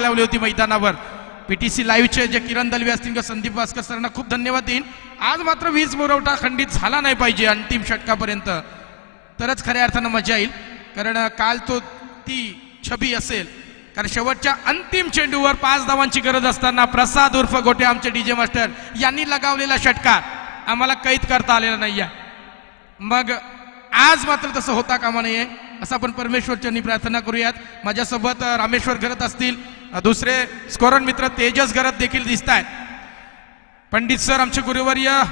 लावली होती मैदानावर. पीटीसी लाईव्हचे जे किरण दलवे असतील किंवा संदीप भास्कर सरांना खूप धन्यवाद देईन. आज मात्र वीज पुरवठा खंडित झाला नाही पाहिजे अंतिम षटकापर्यंत, तरच खऱ्या अर्थानं मजा येईल. कारण काल तो ती छबी असेल, कारण शेवटच्या अंतिम चेंडूवर 5 धावांची गरज असताना प्रसाद उर्फ गोटे आमचे डीजे मास्टर यांनी लगावलेला षटकार आम्हाला कैद करता आलेला नाहीये. मग आज मात्र तसं होता कामा नये असं आपण परमेश्वरच्यांनी प्रार्थना करूयात. माझ्यासोबत रामेश्वर घरत असतील, दुसरे स्कोरर मित्र तेजस घरत देखील दिसत आहेत. पंडित सर आमचे गुरुवर्य,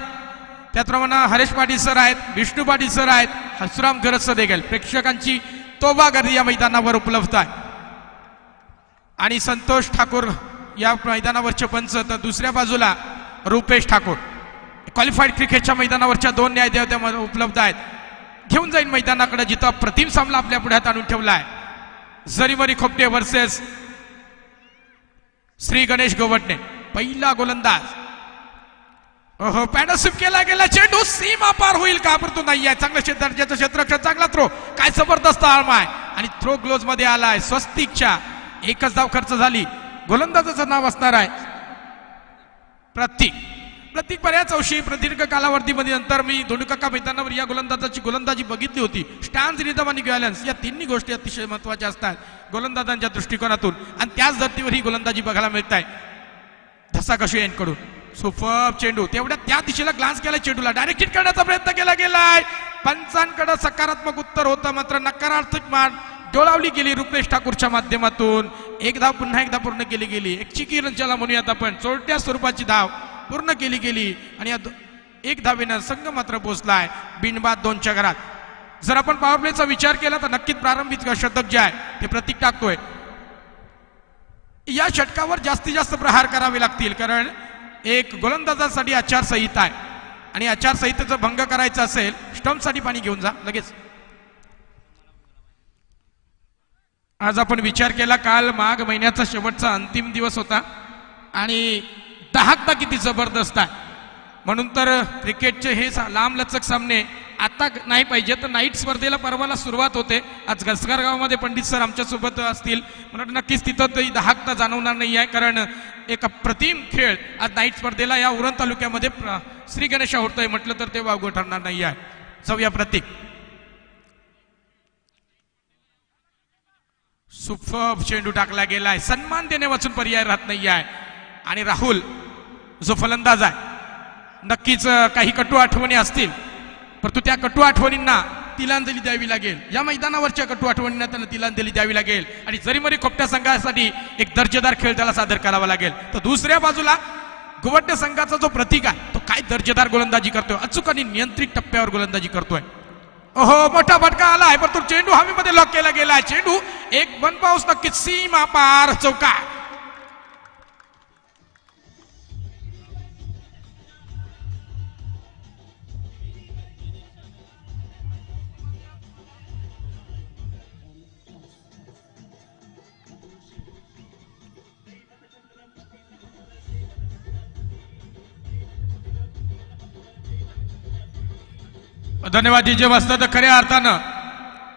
त्याचप्रमाणे हरेश पाटील सर आहेत, विष्णू पाटील सर आहेत, हसराम घरत सर देखील. प्रेक्षकांची तोबा गर्दी या मैदानावर उपलब्ध आहे. आणि संतोष ठाकूर या मैदानावरचे पंच, तर दुसऱ्या बाजूला रुपेश ठाकूर क्वालिफाईड क्रिकेटच्या मैदानावरच्या 2 न्यायदेवत्या उपलब्ध आहेत. घेऊन जाईल मैदानाकडे जिथं अप्रतिम सामना आपल्या पुढ्यात आणून ठेवलाय. जरीमरी खोपटे वर्सेस श्री गणेश गोवटणे. पहिला गोलंदाज, ओहो पॅडस्विप केला गेला, चेंडू सीमा पार होईल का, परंतु नाही आहे. चांगलं दर्जाचं क्षेत्ररक्षण, चांगला थ्रो, काय जबरदस्त आर्म आहे आणि थ्रो ग्लोज मध्ये आलाय. स्वस्तिकच्या 1च धाव खर्च झाली. गोलंदाजाचं नाव असणार आहे प्रतीक. प्रतीक बऱ्याच अंशी प्रदीर्घ कालावधीमध्ये नंतर मी धोंडूकाका मैदानावर या गोलंदाजाची गोलंदाजी बघितली होती. स्टॅन्स, रिदम आणि बॅलन्स या तिन्ही गोष्टी अतिशय महत्वाच्या असतात गोलंदाजांच्या दृष्टिकोनातून, आणि त्याच धर्तीवर ही गोलंदाजी बघायला मिळत आहे. धसा कशी यांकडून सुपर चेंडू, तेवढ्या त्या दिशेला ग्लान्स केला, चेंडूला डायरेक्ट हिट करण्याचा प्रयत्न केला गेलाय. पंचांकडे सकारात्मक उत्तर होतं, मात्र नकारात्मक मान डोळावली गेली रुपेश ठाकूरच्या माध्यमातून. 1 धाव पुन्हा एकदा पूर्ण केली गेली. एक चिकी रंचाला म्हणूयात आपण, चोरट्या स्वरूपाची धाव पूर्ण केली गेली आणि 1 धावेनं संघ मात्र पोहोचलाय बिनबाद 2च्या घरात. जर आपण पॉवर प्लेचा विचार केला तर नक्कीच प्रारंभिक शतक जे आहे ते प्रतीक टाकतोय. या षटकावर जास्तीत जास्त प्रहार करावे लागतील, कारण एक गोलंदाजासाठी आचारसंहिता आहे आणि आचारसंहितेचा भंग करायचा असेल, स्टंपसाठी पाणी घेऊन जा लगेच. आज आपण विचार केला, काल माघ महिन्याचा शेवटचा अंतिम दिवस होता आणि दाहकता किती जबरदस्त आहे. म्हणून तर क्रिकेटचे हे लांबलचक सामने आता नाही पाहिजे, तर नाईट स्पर्धेला पर्वाला सुरुवात होते. आज घसगार गावामध्ये पंडित सर आमच्या सोबत असतील, म्हणून नक्कीच तिथं तरी दाहकता जाणवणार नाही आहे, कारण एक अप्रतिम खेळ आज नाईट स्पर्धेला या उरण तालुक्यामध्ये श्री गणेशा होतोय म्हटलं तर ते वावगं ठरणार नाही आहे. जाऊया प्रतीक. सुपर चेंडू टाकला गेलाय, सन्मान देणे वाचून पर्याय राहत नाही आहे. आणि राहुल जो फलंदाज आहे, नक्कीच काही कटू आठवणी असतील, परंतु त्या कटू आठवणींना तिलांजली द्यावी लागेल. या मैदानावरच्या कटू आठवणींना त्यांना तिलांजली द्यावी लागेल आणि जरीमरी खोपट्या संघासाठी एक दर्जेदार खेळ त्याला सादर करावा लागेल. तर दुसऱ्या बाजूला गोवटे संघाचा जो प्रतीक आहे तो काय दर्जेदार गोलंदाजी करतोय, अचूक आणि नियंत्रित टप्प्यावर गोलंदाजी करतोय. ओहो मोठा फटका आलाय, परंतु चेंडू हवेमध्ये लॉक केला गेलाय. चेंडू एक बनपाऊस नक्कीच सीमा पार चौका. धन्यवाद डीजे वाजता. खऱ्या अर्थानं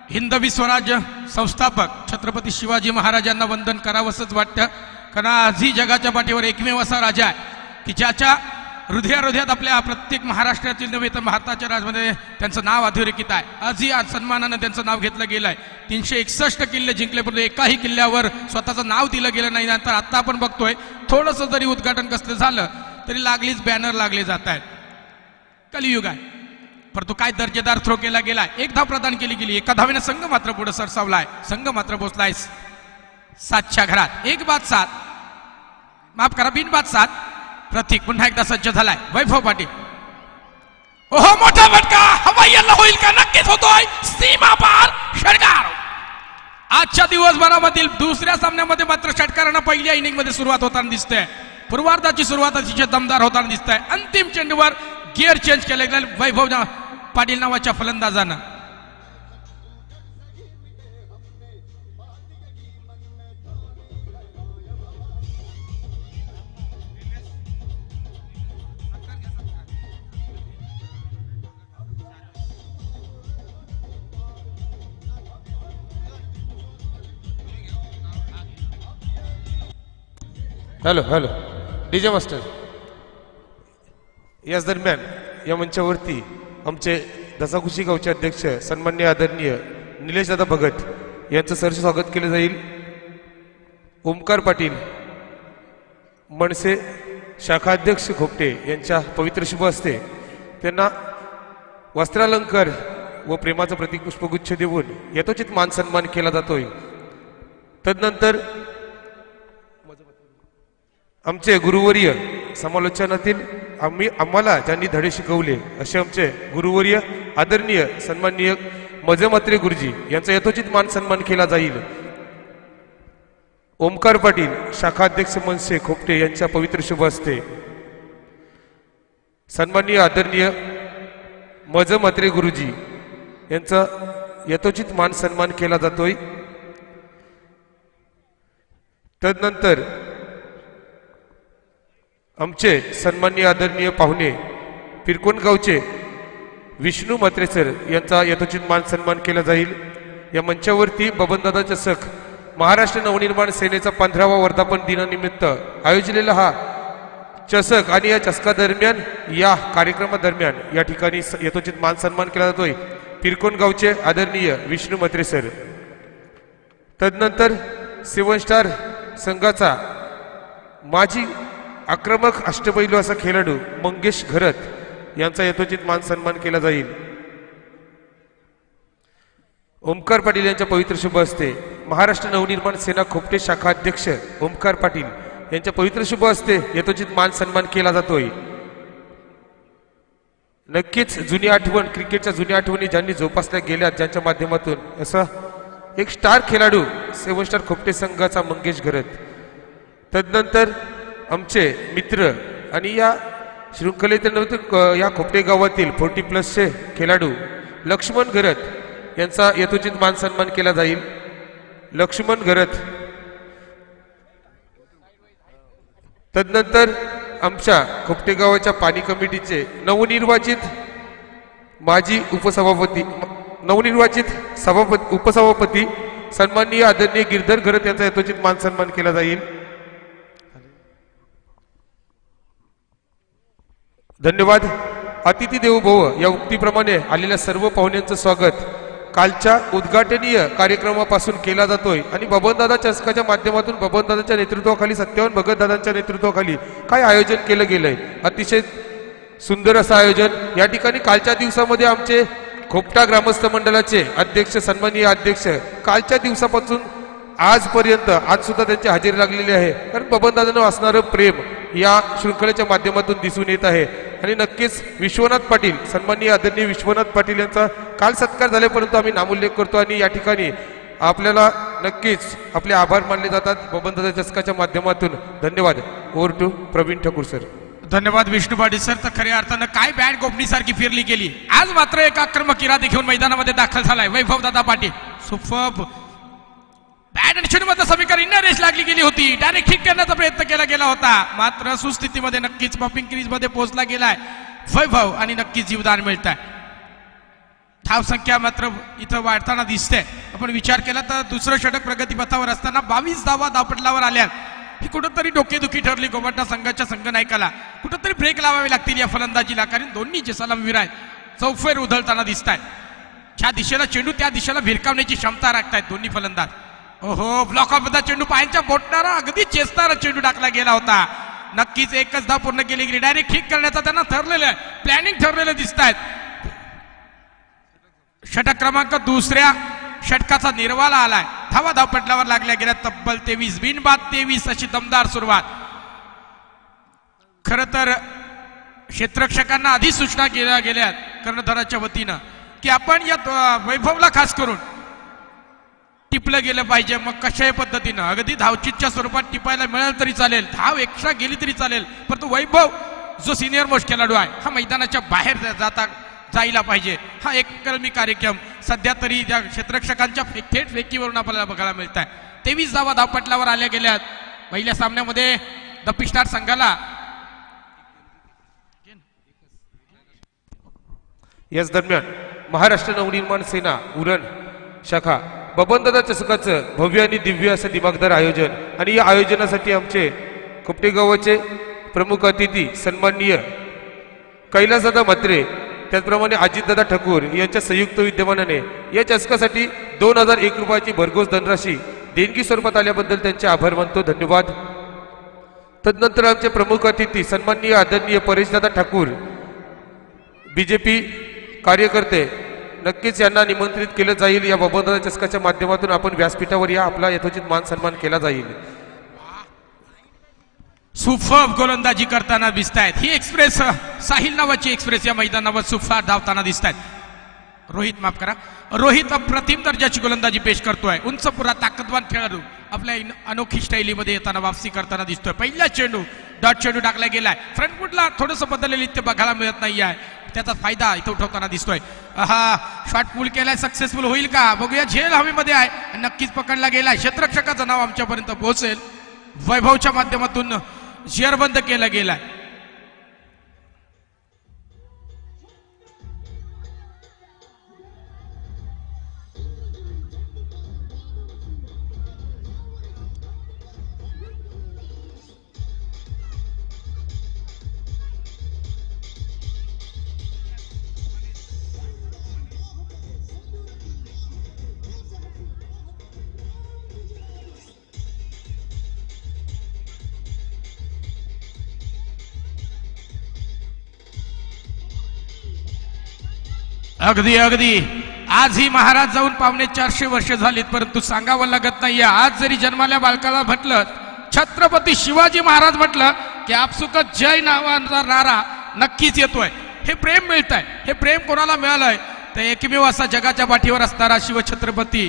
हिंदवी स्वराज्य संस्थापक छत्रपती शिवाजी महाराजांना वंदन करावंसच वाटतं, कारण आजही जगाच्या पाठीवर एकमेव असा राजा आहे की ज्याच्या हृदयात आपल्या प्रत्येक महाराष्ट्रातील नव्हे तर भारताच्या राजमध्ये त्यांचं नाव अधोरेखित आहे. आजही आज सन्मानानं त्यांचं नाव घेतलं गेलंय. 361 किल्ले जिंकले, परंतु एकाही किल्ल्यावर स्वतःचं नाव दिलं गेलं नाही. नंतर आता आपण बघतोय थोडंसं जरी उद्घाटन कसलं झालं तरी लागलीच बॅनर लागले जात आहेत. कलियुग आहे. परंतु काय दर्जेदार थ्रो केला गेलाय. 1 धाव प्रदान केली गेली. 1 धावेनं संघ मात्र पुढे सरसावलाय. संघ मात्र पोहोचलाय 7च्या घरात. 1-7, माफ करा, बिनबाद 7. प्रतीक पुन्हा एकदा सज्ज झालाय. वैभव पाटील, ओहो मोठा फटका, हवाई हल्ला होईल का? नक्कीच होतोय. सीमा पार षटकार. आजच्या दिवसभरामधील दुसऱ्या सामन्यामध्ये मात्र षटकारांना पहिल्या इनिंग मध्ये सुरुवात होताना दिसते. पूर्वार्धाची सुरुवात अतिशय दमदार होताना दिसते. अंतिम चेंडूवर गिअर चेंज केले गेले वैभव पाटील नावाच्या फलंदाजानं. Hello hello DJ master. याच दरम्यान या मंचावरती आमचे दसाकुशी गावचे अध्यक्ष सन्माननीय आदरणीय निलेश दादा भगत यांचं सहर्ष स्वागत केले जाईल. ओमकार पाटील मनसे शाखाध्यक्ष खोपटे यांच्या पवित्र शुभ हस्ते त्यांना वस्त्रालंकार व प्रेमाचं प्रतीक पुष्पगुच्छ देऊन यथोचित मान सन्मान केला जातोय. तदनंतर आमचे गुरुवर्य समालोचनातील आम्हाला ज्यांनी धडे शिकवले असे आमचे गुरुवर्य आदरणीय सन्माननीय मजे गुरुजी यांचा यथोचित मान सन्मान केला जाईल. ओमकार पाटील शाखाध्यक्ष मनसे खोपटे यांच्या पवित्र शुभ हस्ते सन्माननीय आदरणीय मजे गुरुजी यांचा यथोचित मान सन्मान केला जातोय. तदनंतर आमचे सन्माननीय आदरणीय पाहुणे पिरकोन गावचे विष्णू म्हात्रे सर यांचा यथोचित मान सन्मान केला जाईल. या मंचावरती बबनदादा चषक महाराष्ट्र नवनिर्माण सेनेचा 15वा वर्धापन दिनानिमित्त आयोजलेला हा चषक आणि या चषका दरम्यान या कार्यक्रमादरम्यान या ठिकाणी यथोचित मान सन्मान केला जातोय पिरकोन गावचे आदरणीय विष्णू म्हात्रे सर. तदनंतर 7 स्टार संघाचा माजी आक्रमक अष्टपैलू असा खेळाडू मंगेश घरत यांचा यथोचित मान सन्मान केला जाईल. ओमकार पाटील यांच्या पवित्र शुभ हस्ते महाराष्ट्र नवनिर्माण सेना खोपटे शाखा अध्यक्ष ओमकार पाटील यांच्या पवित्र शुभ हस्ते यथोचित मान सन्मान केला जातोय. नक्कीच जुनी आठवण क्रिकेटच्या जुन्या आठवणी ज्यांनी जोपासल्या गेल्या ज्यांच्या माध्यमातून असा एक स्टार खेळाडू 7 स्टार खोपटे संघाचा मंगेश घरत. तदनंतर आमचे मित्र आणि या शृंखलेतील या खोपटे गावातील 40+ खेळाडू लक्ष्मण घरत यांचा यथोचित मान सन्मान केला जाईल. लक्ष्मण घरत. तदनंतर आमच्या खोपटे गावाच्या पाणी कमिटीचे नवनिर्वाचित उपसभापती सन्माननीय आदरणीय गिरधर घरत यांचा यथोचित मान सन्मान केला जाईल. धन्यवाद. अतिथी देवो भव या उक्तीप्रमाणे आलेल्या सर्व पाहुण्यांचं स्वागत कालच्या उद्घाटनीय कार्यक्रमापासून केला जातोय आणि बबनदादा चषकाच्या माध्यमातून बबनदादाच्या नेतृत्वाखाली सत्यवान भगतदादांच्या नेतृत्वाखाली काय आयोजन केलं गेलंय. अतिशय सुंदर असं आयोजन या ठिकाणी कालच्या दिवसामध्ये आमचे खोपटा ग्रामस्थ मंडळाचे अध्यक्ष सन्माननीय अध्यक्ष कालच्या दिवसापासून आजपर्यंत आज सुद्धा त्यांची हजेरी लागलेली आहे. कारण बबनदादांना असणारं प्रेम या शृंखलेच्या माध्यमातून दिसून येत आहे. आणि नक्कीच विश्वनाथ पाटील सन्माननीय आदरणीय विश्वनाथ पाटील यांचा काल सत्कार झाले परंतु आम्ही नामोल्लेख करतो आणि या ठिकाणी आपल्याला नक्कीच आपले आभार मानले जातात बबनदादा चषकाच्या माध्यमातून. धन्यवाद. Over to Pravin Thakur sir. धन्यवाद विष्णू पाटील सर. तर खऱ्या अर्थानं काय बॅट गोपणीसारखी फिरली गेली. आज मात्र एक आक्रमक इरादे घेऊन मैदानामध्ये दाखल झालाय वैभव दादा पाटील. सुपर्ब बॅट आणि चेंडूमध्ये समीकरण इन्नर रेस लागली गेली होती. डायरेक्ट हिट करण्याचा प्रयत्न केला गेला होता मात्र सुस्थितीमध्ये नक्कीच पॉपिंग क्रीज मध्ये पोहोचला गेलाय वैभव आणि नक्कीच जीवदान मिळत आहे. धाव संख्या मात्र इथं वाढताना दिसते. आपण विचार केला तर दुसरं षटक प्रगतीपथावर असताना 22 धावा धावपटलावर आल्या. ही कुठंतरी डोकेदुखी ठरली गोमाटा संघाच्या संघनायकाला. कुठंतरी ब्रेक लावावे लागतील या फलंदाजीला कारण दोन्ही जे सलामवीर आहेत चौफेर उधळताना दिसत आहेत. ज्या दिशेला चेंडू त्या दिशेला भिरकावण्याची क्षमता राखतायत दोन्ही फलंदाज. ओहो ब्लॉक ऑफ द चेंडू पायांच्या बोटणारा अगदी चेस्तारा चेंडू टाकला गेला होता. नक्कीच एकच धाव पूर्ण केली गेली. डायरेक्ट हिट करण्याचा त्यांना ठरलेलं प्लॅनिंग ठरलेलं दिसत आहेत. षटक क्रमांक दुसऱ्या षटकाचा निर्वाला आलाय. धावा धावपटलावर लागल्या गेल्या तब्बल 23 बिनबाद 23 अशी दमदार सुरुवात. खर तर क्षेत्ररक्षकांना आधी सूचना केल्या गेल्या कर्णधाराच्या वतीनं की आपण या वैभवला खास करून टिपलं गेलं पाहिजे. मग कशाही पद्धतीनं अगदी धावचीतच्या स्वरूपात टिपायला मिळालं तरी चालेल धाव एक्स्ट्रा गेली तरी चालेल परंतु वैभव जो सिनियर मोस्ट खेळाडू आहे हा मैदानाच्या बाहेर जायला पाहिजे. हा एक कलमी कार्यक्रम सध्या तरी त्या क्षेत्ररक्षकांच्या थेट फेकीवरून आपल्याला बघायला मिळत आहे. 23 धावा धावपटलावर आल्या गेल्यात. पहिल्या सामन्यामध्ये द स्टार संघाला याच दरम्यान महाराष्ट्र नवनिर्माण सेना उरण शाखा बबनदादा चषकाचं भव्य आणि दिव्य असं दिमागदार आयोजन आणि या आयोजनासाठी आमचे खुपटेगावचे प्रमुख अतिथी सन्माननीय कैलासदादा म्हात्रे त्याचप्रमाणे अजितदादा ठाकूर यांच्या संयुक्त विद्यमानाने या चषकासाठी 2001 रुपयाची भरघोस धनराशी देणगी स्वरूपात आल्याबद्दल त्यांचे आभार मानतो. धन्यवाद. तदनंतर आमचे प्रमुख अतिथी सन्माननीय आदरणीय परेशदादा ठाकूर बीजेपी कार्यकर्ते, नक्कीच यांना निमंत्रित केलं जाईल. या बबनदादा चषकाच्या माध्यमातून आपण व्यासपीठावर या, आपला यथोचित मान सन्मान केला जाईल. सुपर गोलंदाजी करताना दिसत आहेत. ही एक्सप्रेस साहिल नावाची एक्सप्रेस या मैदानावर सुफार धावताना दिसत आहेत. रोहित माफ करा, रोहित अप्रतिम दर्जाची गोलंदाजी पेश करतोय. उंच पुरा ताकदवान खेळाडू आपल्या अनोखी शैलीमध्ये येताना वापसी करताना दिसतोय. पहिला चेंडू डॉट चेंडू टाकला गेलाय. फ्रंट फुटला थोडंसं बदललेलं इथे बघायला मिळत नाही आहे, त्याचा फायदा इथं उठवताना दिसतोय. हा शॉट पूल केलाय, सक्सेसफुल होईल का बघूया. झेल हवेमध्ये आहे, नक्कीच पकडला गेलाय. क्षेत्ररक्षकाचं नाव आमच्यापर्यंत पोहोचेल. वैभवच्या माध्यमातून जेरबंद केला गेलाय. अगदी अगदी आज ही महाराज जाऊन पावणे 400 वर्ष झालीत, परंतु सांगावं लागत नाहीये. आज जरी जन्माल्या बालकाला म्हटलं छत्रपती शिवाजी महाराज म्हटलं की आपसुकच जय नावाचा नारा नक्कीच येतोय. हे प्रेम मिळत आहे. हे प्रेम कोणाला मिळालंय तर एकमेव असा जगाच्या पाठीवर असणारा शिवछत्रपती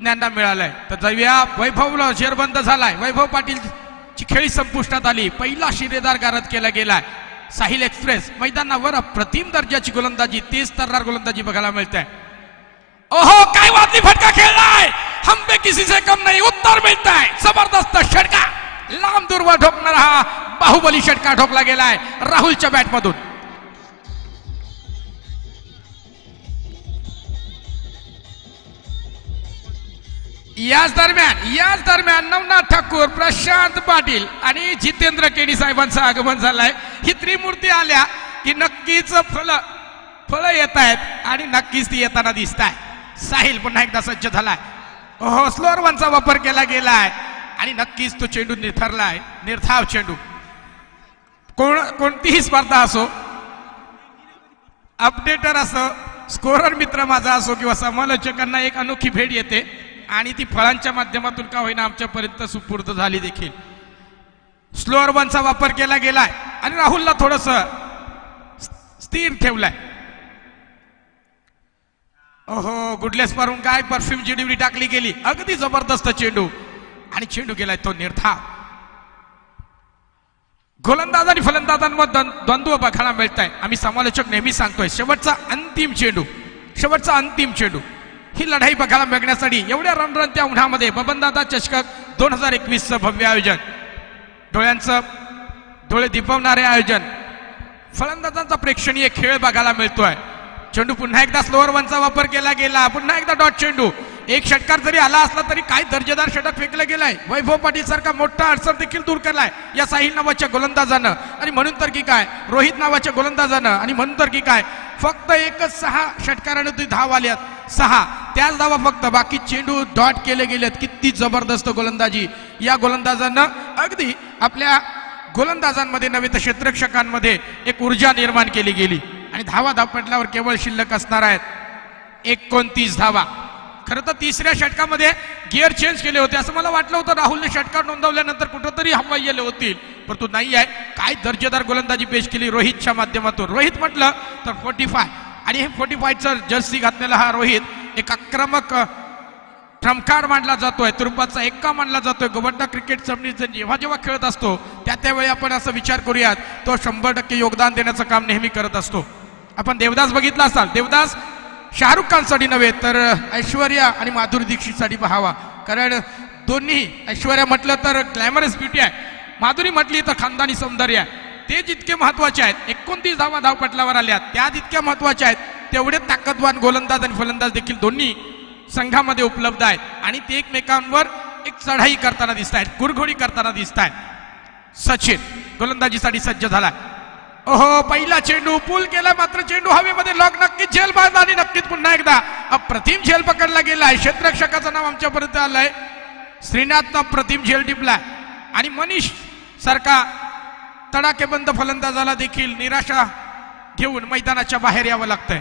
ज्ञानदा मिळालाय. तर जाऊया, वैभवला जेरबंद झालाय. वैभव पाटीलची खेळी संपुष्टात आली. पहिला शिरेदार गारद केला गेलाय. साहिल एक्सप्रेस मैदानावर अप्रतिम दर्जाची गोलंदाजी, तेज तर्रार गोलंदाजी बघायला मिळते. ओहो, काय वादी फटका खेळलाय. हम पे किसी से कम नहीं, उत्तर मिळत आहे. जबरदस्त षटका, लांब दूरवर ठोकणारा हा बाहुबली षटका ठोकला गेलाय राहुलच्या बॅट मधून. याच दरम्यान नवनाथ ठाकूर, प्रशांत पाटील आणि जितेंद्र केणी साहेबांचं आगमन झालंय. ही त्रिमूर्ती आल्या की नक्कीच फळ येत आहेत आणि नक्कीच ती येताना दिसत आहे. साहिल पुन्हा एकदा सज्ज झालाय. हो, स्लोअर वनचा वापर केला गेलाय आणि नक्कीच तो चेंडू निथरलाय. निर्धाव चेंडू. कोणतीही स्पर्धा असो, अपडेटर असो, स्कोरर मित्र माझा असो किंवा समालोचकांना एक अनोखी भेट येते आणि ती फळांच्या माध्यमातून का होईना आमच्यापर्यंत सुपूर्द झाली देखील. स्लोअर वनचा वापर केला गेलाय आणि राहुलला थोडस स्थिर ठेवलाय. ओहो, गुडलेस पारून काय परफ्यूम डिलिव्हरी टाकली गेली. अगदी जबरदस्त चेंडू आणि चेंडू गेलाय तो निर्धाव. गोलंदाज आणि फलंदाजांमध्ये द्वंद्व बघायला मिळत आहे. आम्ही समालोचक नेहमी सांगतोय शेवटचा अंतिम चेंडू ही लढाई बघायला मिळण्यासाठी एवढ्या रणरणत्या उन्हामध्ये बबनदादा चषक 2021 भव्य आयोजन, डोळे दिपवणारे आयोजन, फलंदाजांचा प्रेक्षणीय खेळ बघायला मिळतोय. चेंडू पुन्हा एकदा स्लोअर वनचा वापर केला गेला. पुन्हा एकदा डॉट चेंडू. एक षटकार जरी आला असला तरी काय दर्जेदार षटक फेकलं गेलाय. वैभव पाटील सारखा मोठा अडचण देखील दूर केलाय या साहिल नावाच्या गोलंदाजानं. आणि म्हणून तर की काय रोहित नावाच्या गोलंदाजानं. आणि म्हणून तर की काय फक्त एकच 6 षटकाराने ती धाव आल्यात 6, त्याच धावा फक्त. बाकी चेंडू डॉट केले गेलेत. किती जबरदस्त गोलंदाजी या गोलंदाजानं. अगदी आपल्या गोलंदाजांमध्ये नव्हे तर क्षेत्ररक्षकांमध्ये एक ऊर्जा निर्माण केली गेली. आणि धावपटलावर केवळ शिल्लक असणार आहेत 29 धावा. खरं तर तिसऱ्या षटकामध्ये गिअर चेंज केले होते असं मला वाटलं होतं. राहुलने षटकार नोंदवल्यानंतर कुठंतरी हवाई गेले होतील, परंतु नाही आहे. काय दर्जेदार गोलंदाजी पेश केली रोहितच्या माध्यमातून. रोहित म्हटलं तर 45 आणि हे 45चं जर्सी घातलेला हा रोहित एक आक्रमक ट्रम्पकार्ड मानला जातोय, तुरुपाचा एक्का मानला जातोय. गवंडा क्रिकेट संघटनेचे जेव्हा त्यावेळी असतो त्यावेळी आपण असं विचार करूयात तो 100% योगदान देण्याचं काम नेहमी करत असतो. आपण देवदास बघितला असाल. देवदास शाहरुख खानसाठी नव्हे तर ऐश्वर्या आणि माधुरी दीक्षितसाठी पाहावा. कारण दोन्ही, ऐश्वर्या म्हटलं तर ग्लॅमरस ब्युटी आहे, माधुरी म्हटली तर खानदानी सौंदर्य आहे. ते जितके महत्वाचे आहेत, 29 धावा धावपटलावर आल्या त्या जितक्या महत्वाच्या आहेत तेवढे ताकदवान गोलंदाज आणि फलंदाज देखील दोन्ही संघामध्ये उपलब्ध आहेत. आणि ते एकमेकांवर एक चढाई करताना दिसत आहेत, कुरघोडी करताना दिसत आहेत. सचिन गोलंदाजीसाठी सज्ज झाला. ओहो, पहिला चेंडू पूल केला, मात्र चेंडू हवेमध्ये लॉक, नक्कीच झेल बांधला आणि नक्कीच पुन्हा एकदा अप्रतिम झेल पकडला गेलाय. क्षेत्ररक्षकाचं नाव आमच्यापर्यंत आलंय, श्रीनाथनं अप्रतिम झेल टिपलाय आणि मनीष सारखा तडाखेबंद फलंदाजाला देखील निराशा घेऊन मैदानाच्या बाहेर यावं लागतंय.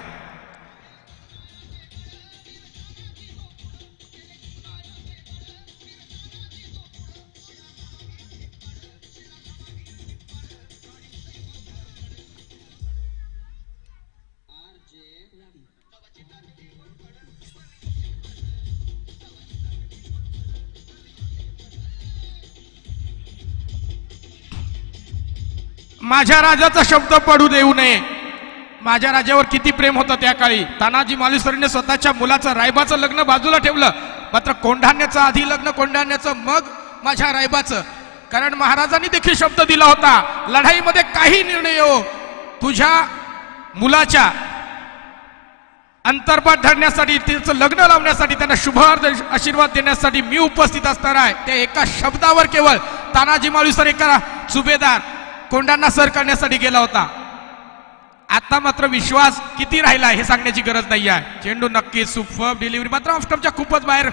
माझ्या राजाचा शब्द पडू देऊ नये. माझ्या राजावर किती प्रेम होतं त्या काळी. तानाजी मालुसरेने स्वतःच्या मुलाचं रायबाचं लग्न बाजूला ठेवलं, मात्र कोंढाण्याचं आधी लग्न कोंढाण्याचं, मग माझ्या रायबाचं. कारण महाराजांनी देखील शब्द दिला होता, लढाईमध्ये काही निर्णय हो, तुझ्या मुलाच्या अंतर्पात धरण्यासाठी, तिचं लग्न लावण्यासाठी, त्यांना शुभ आशीर्वाद देण्यासाठी मी उपस्थित असणार आहे. त्या एका शब्दावर केवळ तानाजी मालुसरे एका सुभेदार कोंडांना सर करण्यासाठी गेला होता. आता मात्र विश्वास किती राहिला हे सांगण्याची गरज नाही आहे. चेंडू नक्कीच सुपर डिलिव्हरी, मात्र ऑफस्टॉपच्या खूपच बाहेर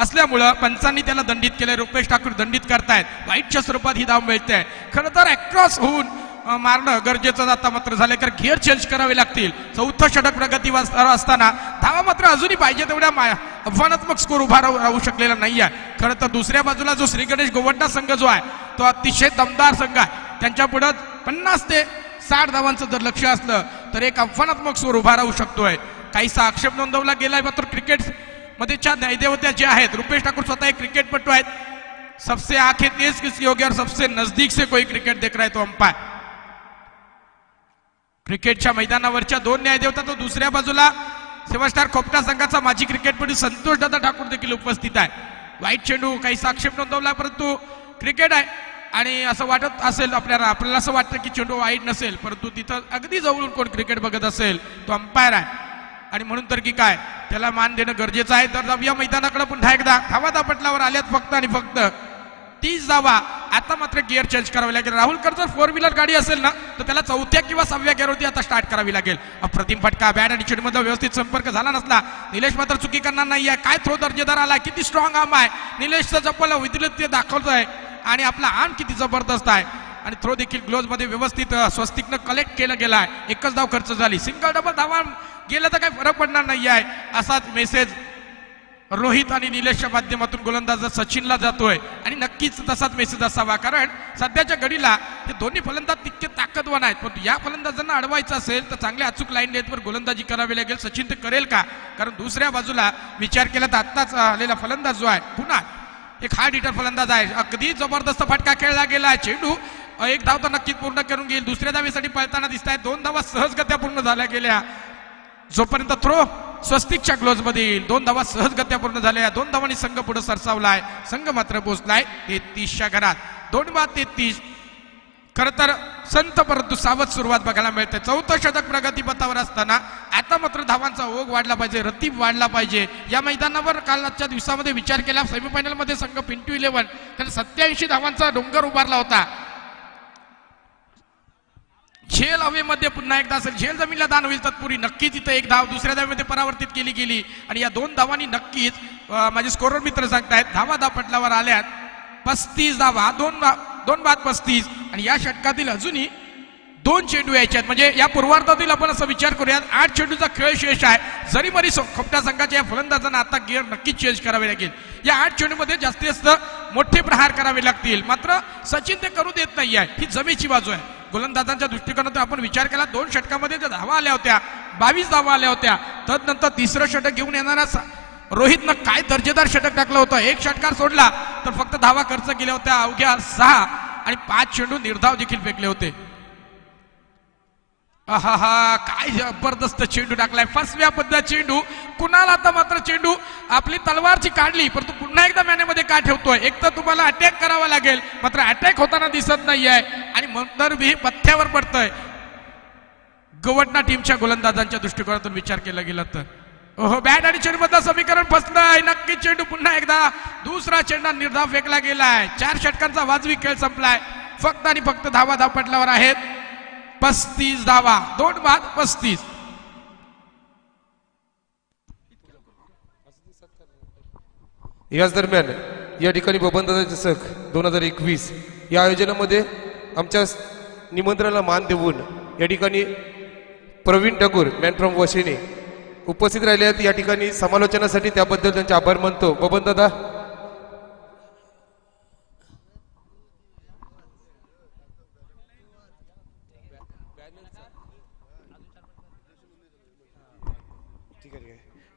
असल्यामुळं पंचांनी त्याला दंडित केलंय. रुपेश ठाकूर दंडित करतायत. वाईटच्या स्वरूपात ही धाव मिळते. खरं तर अक्रॉस होऊन मारणं गरजेचं आता मात्र झालंय, कारण गिअर चेंज करावे लागतील. चौथं षटक प्रगती असताना धावा मात्र अजूनही पाहिजे तेवढ्या आव्हानात्मक स्कोर उभा राहू शकलेला नाही आहे. खरं तर दुसऱ्या बाजूला जो श्री गणेश गोवंडा संघ जो आहे तो अतिशय दमदार संघ आहे. त्यांच्या पुढे 50 ते 60 धावांचं जर लक्ष असलं तर एक आव्हानात्मक स्कोर उभा राहू शकतोय. काहीसा आक्षेप नोंदवला गेलाय, मात्र क्रिकेट मध्ये न्यायदेवत्या जे आहेत, रुपेश ठाकूर स्वतः एक क्रिकेटपटू आहेत. सबसे आंखें तेज किसकी होगी और सबसे नजदीक से कोई क्रिकेट देख रहा है तो अंपायर. क्रिकेटच्या मैदानावरच्या दोन न्यायदेवता, तो दुसऱ्या बाजूला सेव्हन खोपटा संघाचा माजी क्रिकेटपटू संतोष दादा ठाकूर देखील उपस्थित आहे. वाईट चेंडू, काही आक्षेप नोंदवला, परंतु क्रिकेट आहे आणि असं वाटत असेल आपल्याला असं वाटतं की चेंडू वाईट नसेल, परंतु तिथं अगदी जवळून कोण क्रिकेट बघत असेल तो अंपायर आहे आणि म्हणून तर की काय त्याला मान देणं गरजेचं आहे. तर जाऊया मैदानाकडे पुन्हा एकदा. धावा दापटल्यावर आल्यात फक्त आणि फक्त 30 धावा. आता मात्र गिअर चेंज करावी लागेल. राहुलकर जर 4 व्हीलर गाडी असेल ना तर त्याला 4थ्या किंवा 6व्या गिअरवरती आता स्टार्ट करावी लागेल. अप्रतिम फटका, बॅट आणि चेंडूमध्ये व्यवस्थित संपर्क झाला नसला. निलेश मात्र चुकी करणार नाही आहे. काय थ्रो दर्जेदार आला, किती स्ट्रॉंग आर्म आहे निलेशचं, चप्पल विदिलित ते दाखवतोय आणि आपला आर्म किती जबरदस्त आहे आणि थ्रो देखील ग्लोव्ज मध्ये व्यवस्थित स्वस्तिकनं कलेक्ट केला गेला आहे. एकच धाव खर्च झाली. सिंगल डबल धावा गेला तर काही फरक पडणार नाही आहे, असाच मेसेज रोहित आणि निलेशच्या माध्यमातून गोलंदाज सचिनला जातोय आणि नक्कीच तसाच मेसेज असावा. कारण सध्याच्या घडीला हे दोन्ही फलंदाज तितके ताकदवान आहेत, पण या फलंदाजांना अडवायचं असेल तर चांगले अचूक लाईन डेटवर गोलंदाजी करावी लागेल. सचिन ते करेल का? कारण दुसऱ्या बाजूला विचार केला तर आत्ताच आलेला फलंदाज जो आहे पुन्हा एक हार्ड हिटर फलंदाज आहे. अगदी जबरदस्त फटका खेळला गेला. चेंडू एक धाव तर नक्कीच पूर्ण करून घेईल. दुसऱ्या धावेसाठी पळताना दिसत आहे. 2 धावा सहजगत्या पूर्ण झाल्या गेल्या. जोपर्यंत थ्रो स्वस्तिकच्या ग्लोव्ज मध्ये 2 धावा सहजगत्या पूर्ण झाल्या. 2 धावांनी संघ पुढे सरसावलाय. संघ मात्र पोहोचलाय 33च्या घरात. 2-33. खर तर संत परंतु सावध सुरुवात बघायला मिळते. 4थं षटक प्रगतीपथावर असताना आता मात्र धावांचा ओघ वाढला पाहिजे, रतीब वाढला पाहिजे. या मैदानावर कालच्या दिवसामध्ये विचार केला सेमीफायनल मध्ये संघ पिंटू 11 त्याने 87 धावांचा डोंगर उभारला होता. झेल हवेमध्ये पुन्हा एकदा असेल, झेल जमीनला दान होईल तत्पुरी नक्कीच इथं एक धाव दुसऱ्या धावेमध्ये परावर्तित केली गेली आणि या 2 धावांनी नक्कीच माझे स्कोरर मित्र सांगतायत धावा दापटल्यावर आल्यात 35 धावा. 2 बाद 35 आणि या षटकातील अजूनही 2 चेंडू यायचे आहेत. म्हणजे या पूर्वार्धातील आपण असं विचार करूयात 8 चेंडूचा खेळ शेष आहे. जरी मरी खोपटा संघाच्या या फलंदाजांना आता गिअर नक्कीच चेंज करावे लागेल. या 8 चेंडूमध्ये जास्तीत जास्त मोठे प्रहार करावे लागतील, मात्र सचिन ते करू देत नाही आहे. ही जमेची बाजू आहे. गोलंदाजांच्या दृष्टिकोनातून आपण विचार केला 2 षटकामध्ये ज्या धावा आल्या होत्या 22 धावा आल्या होत्या. तदनंतर तिसरं षटक घेऊन येणारा रोहितनं काय दर्जेदार षटक टाकलं होतं. 1 षटकार सोडला तर फक्त धावा खर्च केल्या होत्या अवघ्या 6 आणि 5 चेंडू निर्धाव देखील फेकले होते. आहा, काय जबरदस्त चेंडू टाकलाय. फसव्या पद्धत चेंडू. कुणाला आता मात्र चेंडू आपली तलवारची काढली, परंतु पुन्हा एकदा मॅनेमध्ये का ठेवतोय. एक तर तुम्हाला अटॅक करावा लागेल, मात्र अटॅक होताना दिसत नाहीये आणि नंतर बी पथ्यावर पडतोय. गवटना टीमच्या गोलंदाजांच्या दृष्टिकोनातून विचार केला गेला तर ओहो बॅट आणि चेंडू मधलं समीकरण फसलंय. नक्कीच चेंडू पुन्हा एकदा दुसरा चेंडा निर्धाव फेकला गेलाय. 4 षटकांचा वाजवी खेळ संपलाय. फक्त आणि फक्त धावा धावपटलावर आहेत. 35 धावा, 2 बाद 35. याच दरम्यान या ठिकाणी बबनदादा चषक 2021 या आयोजनामध्ये आमच्या निमंत्रणाला मान देऊन या ठिकाणी प्रवीण ठाकूर मॅन फ्रॉम वशिने उपस्थित राहिले आहेत. या ठिकाणी समालोचनासाठी त्याबद्दल त्यांचे आभार मानतो. बबनदादा,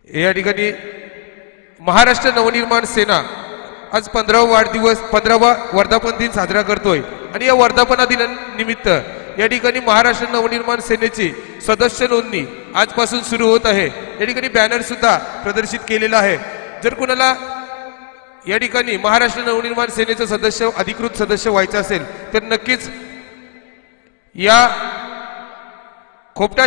या ठिकाणी महाराष्ट्र नवनिर्माण सेना आज 15वा वर्धापन दिन साजरा करतोय आणि या वर्धापना दिनानिमित्त या ठिकाणी महाराष्ट्र नवनिर्माण सेनेची सदस्य नोंदणी आजपासून सुरू होत आहे. या ठिकाणी बॅनर सुद्धा प्रदर्शित केलेला आहे. जर कोणाला या ठिकाणी महाराष्ट्र नवनिर्माण सेनेचं सदस्य अधिकृत सदस्य व्हायचं असेल तर नक्कीच या खोपटा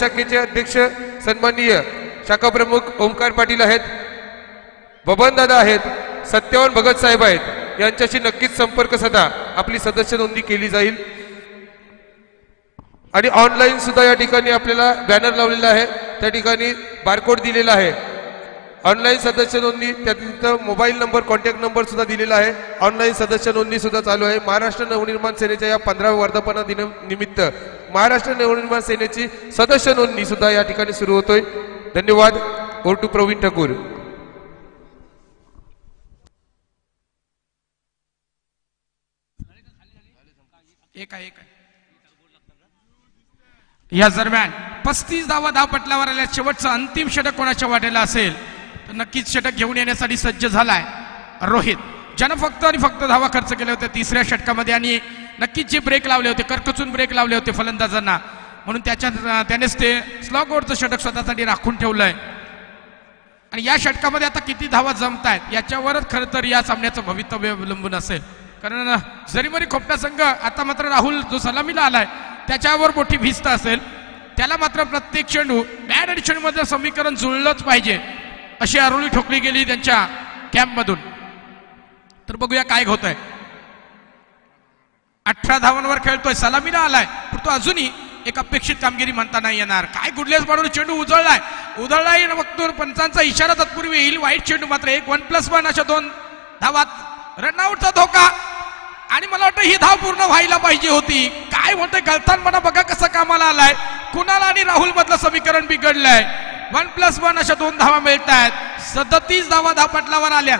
शाखेचे अध्यक्ष सन्माननीय शाखा प्रमुख ओमकार पाटील आहेत, बबनदादा आहेत, सत्यवान भगत साहेब आहेत. यांच्याशी नक्कीच संपर्क साधा आपली सदस्य नोंदणी केली जाईल. आणि ऑनलाईन सुद्धा या ठिकाणी आपल्याला बॅनर लावलेला आहे, त्या ठिकाणी बारकोड दिलेला आहे. ऑनलाईन सदस्य नोंदणी तिथं मोबाईल नंबर कॉन्टॅक्ट नंबर सुद्धा दिलेला आहे. ऑनलाईन सदस्य नोंदणी सुद्धा चालू आहे. महाराष्ट्र नवनिर्माण सेनेच्या या 15व्या वर्धापना दिनानिमित्त महाराष्ट्र नवनिर्माण सेनेची सदस्य नोंदणी सुद्धा या ठिकाणी सुरू होतोय. धन्यवाद. Over to Pravin Thakur. या दरम्यान 35 धावा धावपटलावर आल्या. शेवटचं अंतिम षटक कोणाच्या वाटेला असेल तर नक्कीच षटक घेऊन येण्यासाठी सज्ज झालाय रोहित, ज्यानं फक्त आणि फक्त धावा खर्च केले होते 3ऱ्या षटकामध्ये आणि नक्कीच जे ब्रेक लावले होते, करकचून ब्रेक लावले होते फलंदाजांना, म्हणून त्यानेच ते स्लॉग ओव्हरचं षटक स्वतःसाठी राखून ठेवलंय. आणि या षटकामध्ये आता किती धावा जमतायत याच्यावरच खरं तर या सामन्याचं भवितव्य अवलंबून असेल. कारण जरीमरी खोपटा संघ आता मात्र राहुल जो सलामीला आलाय त्याच्यावर मोठी भिस्त असेल. त्याला मात्र प्रत्येक चेंडू बॅट आणि चेंडू मध्ये समीकरण जुळलंच पाहिजे अशी आरोळी ठोकली गेली त्यांच्या कॅम्पमधून. तर बघूया काय होतंय. 18 धावांवर खेळतोय, सलामीला आलाय, पण तो अजूनही एक अपेक्षित कामगिरी म्हणता नाही येणार. काय गुडलेस पाडून चेंडू उधळलाय बघतो. पंचांचा इशारा तत्पूर्वी येईल. वाईट चेंडू मात्र 1+1 अशा 2 धावात रनआउटचा धोका. आणि मला वाटतं ही धाव पूर्ण व्हायला पाहिजे होती. काय म्हणतोय गलतानपणा बघा कसा कामाला आलाय. कुणाल आणि राहुल मधलं समीकरण बिघडलंय. 1+1 अशा 2 धावा मिळत आहेत. 37 धावा धावपटलावर आल्या.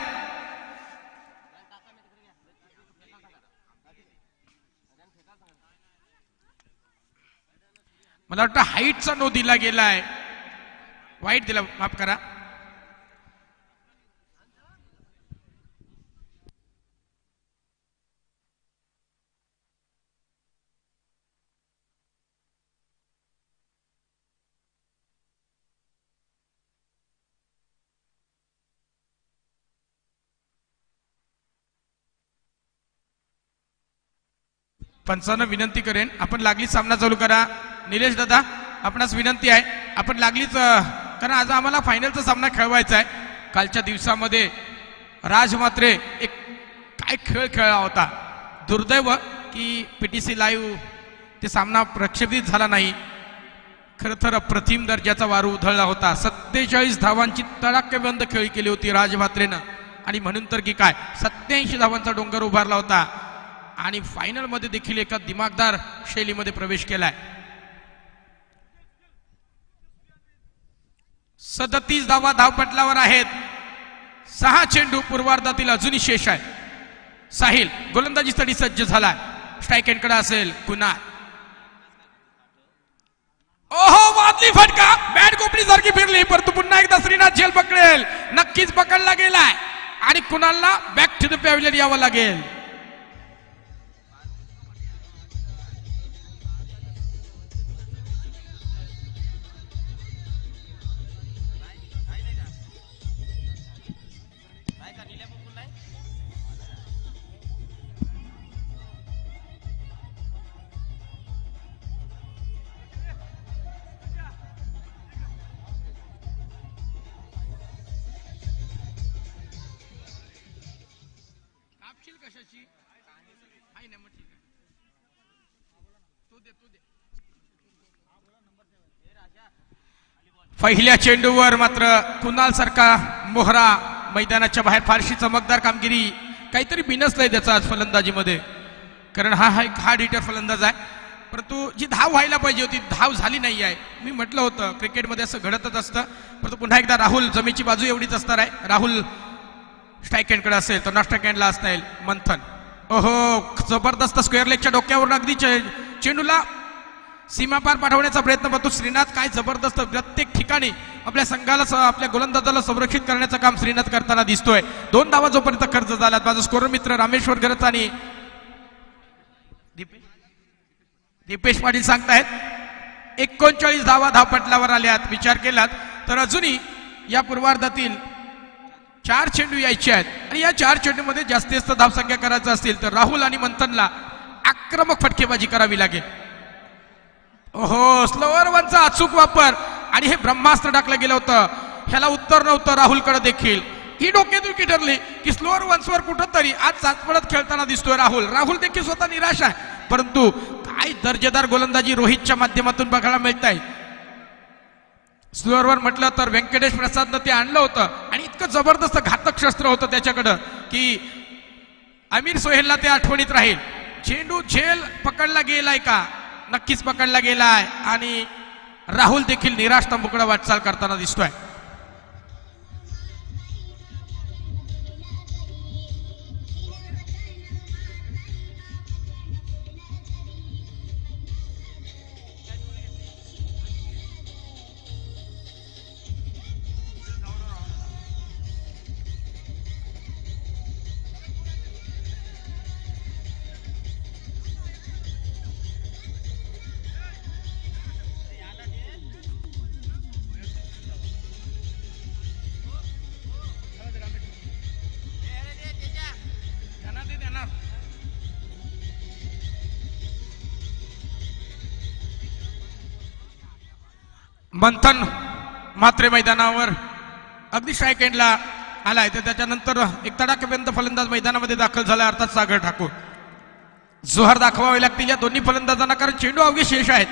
मला वाटतं हाईटचा नो दिला गेलाय, वाईट दिला, माफ करा. पंचांना विनंती करेन आपण लागलीच सामना चालू करा. निलेश दादा आपणास विनंती आहे आपण लागलीच, कारण आज आम्हाला फायनलचा सामना खेळवायचा आहे. कालच्या दिवसामध्ये राज मात्रे एक काय खेळ खेळला होता. दुर्दैव की पीटीसी लाईव्ह ते सामना प्रक्षेपित झाला नाही. खरं तर अप्रतिम दर्जाचा वारू उधळला होता. 47 धावांची तडाख्याबंद खेळी केली होती राज मात्रेनं आणि म्हणून तर की काय 87 धावांचा डोंगर उभारला होता आणि फायनल मध्ये देखील एका दिमागदार शैलीमध्ये प्रवेश केलाय. 37 धावा धावपटलावर आहेत. 6 चेंडू पूर्वार्धातील अजूनही शेष आहे. साहिल गोलंदाजीसाठी सज्ज झालाय. स्ट्राईक एंडकडे असेल कुणाल. ओहो वाजली फटका, बॅट कोपरी सारखी फिरली, परंतु पुन्हा एकदा श्रीनाथ झेल पकडेल. नक्कीच पकडला गेलाय आणि कुणालला बॅक टू द पॅव्हिलियन यावं लागेल. पहिल्या चेंडूवर मात्र कुणाल सारखा मोहरा मैदानाच्या बाहेर फारशी चमकदार कामगिरी काहीतरी बिनसलंय त्याचा आज फलंदाजीमध्ये, कारण हा एक हार्ड हिटर फलंदाज आहे. परंतु जी धाव व्हायला पाहिजे होती धाव झाली नाही आहे. मी म्हटलं होतं क्रिकेटमध्ये असं घडतच असतं. परंतु पुन्हा एकदा राहुल जमेची बाजू एवढीच असणार आहे. राहुल स्ट्राईक हँडकडे असेल तर नॉन स्ट्राईक हँडला असता येईल. मंथन ओहो जबरदस्त स्क्वेअर लेगच्या डोक्यावरून अगदी चेंडूला सीमापार पाठवण्याचा प्रयत्न करतो श्रीनाथ. काय जबरदस्त प्रत्येक ठिकाणी आपल्या संघाला आपल्या गोलंदाजाला संरक्षित करण्याचं काम श्रीनाथ करताना दिसतोय. 2 धावा जोपर्यंत खर्च झाला. माझा स्कोर मित्र रामेश्वर गरज आणि दीपेश पाटील सांगतायत 39 धावा धावपटलावर आल्यात. विचार केलात तर अजूनही या पूर्वार्धातील 4 चेंडू यायचे आहेत आणि या 4 चेंडूमध्ये जास्तीत जास्त धावसंख्या करायचं असतील तर राहुल आणि मंथनला आक्रमक फटकेबाजी करावी लागेल. ओहो स्लोअर वनचा अचूक वापर आणि हे ब्रह्मास्त्र टाकलं गेलं होतं. ह्याला उत्तर नव्हतं राहुलकडे देखील. ही डोकेदुखी ठरली की स्लोअर वन्सवर कुठंतरी आज सातपडत खेळताना दिसतोय राहुल. राहुल देखील स्वतः निराश आहे. परंतु काय दर्जेदार गोलंदाजी रोहितच्या माध्यमातून बघायला मिळत आहे. स्लोअरवर म्हटलं तर व्यंकटेश प्रसादनं ते आणलं होतं आणि इतकं जबरदस्त घातक शस्त्र होतं त्याच्याकडं की अमीर सोहेलला ते आठवणीत राहील. चेंडू झेल पकडला गेलाय का? नक्कीच पकडला गेलाय आणि राहुल देखील निराश तंबूकडे वाटचाल करताना दिसतोय. मंथन मात्रे मैदानावर अगदी स्ट्राईक एंडला आलाय. तर त्याच्यानंतर एक तडाखेबंद फलंदाज मैदानामध्ये दाखल झाला अर्थात सागर ठाकूर. जोहर दाखवावे लागतील या दोन्ही फलंदाजांना, कारण चेंडू अवघे शेष आहेत.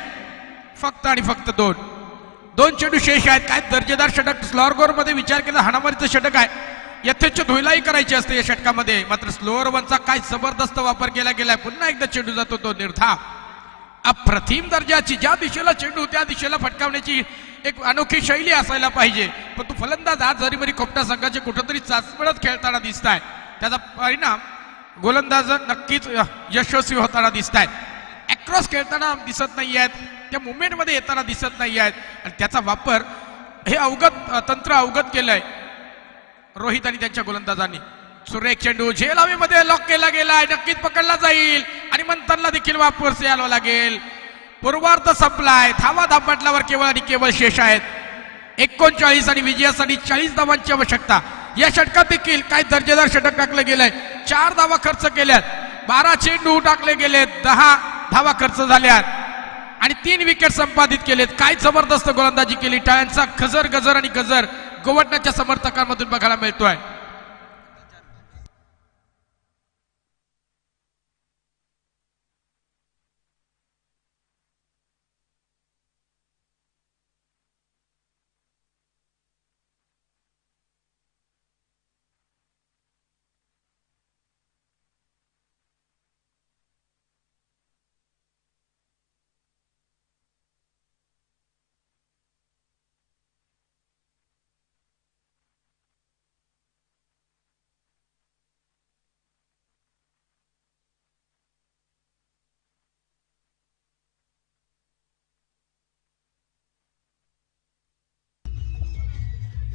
फक्त आणि फक्त दोन चेंडू शेष आहेत. काय दर्जेदार षटक. स्लॉअर मध्ये विचार केला हाणामारीचं षटक आहे. यथेच्छ धुईलाही करायची असते या षटकामध्ये. मात्र स्लोअर वनचा काय जबरदस्त वापर केला गेलाय. पुन्हा एकदा चेंडू जातो तो निर्धाव. अप्रतिम दर्जाची ज्या दिशेला चेंडू त्या दिशेला फटकावण्याची एक अनोखी शैली असायला पाहिजे. पण तो फलंदाज आज जरीबरी कोपटा संघाचे कुठंतरी चाचपडत खेळताना दिसत आहे. त्याचा परिणाम गोलंदाज नक्कीच यशस्वी होताना दिसत आहेत. अक्रॉस खेळताना दिसत नाही आहेत. त्या मुवमेंटमध्ये येताना दिसत नाही आहेत आणि त्याचा वापर हे तंत्र अवगत केलंय रोहित आणि त्यांच्या गोलंदाजांनी. सुरेख चेंडू झेल हवेमध्ये लॉक केला गेलाय. नक्कीच पकडला जाईल आणि मंथनला देखील वापस यावं लागेल. पूर्वार्ध संपलाय. धावा धापटल्यावर केवळ आणि केवळ शेष आहेत 39 आणि विजयासाठी 40 धावांची आवश्यकता. या षटकात देखील काय दर्जेदार षटक टाकलं गेलंय. 4 धावा खर्च केल्यात. 12 चेंडू टाकले गेलेत. 10 धावा खर्च झाल्यात आणि 3 विकेट संपादित केलेत. काय जबरदस्त गोलंदाजी केली. टाळ्यांचा गजर गजर आणि गजर गोवटण्याच्या समर्थकांमधून बघायला मिळतोय.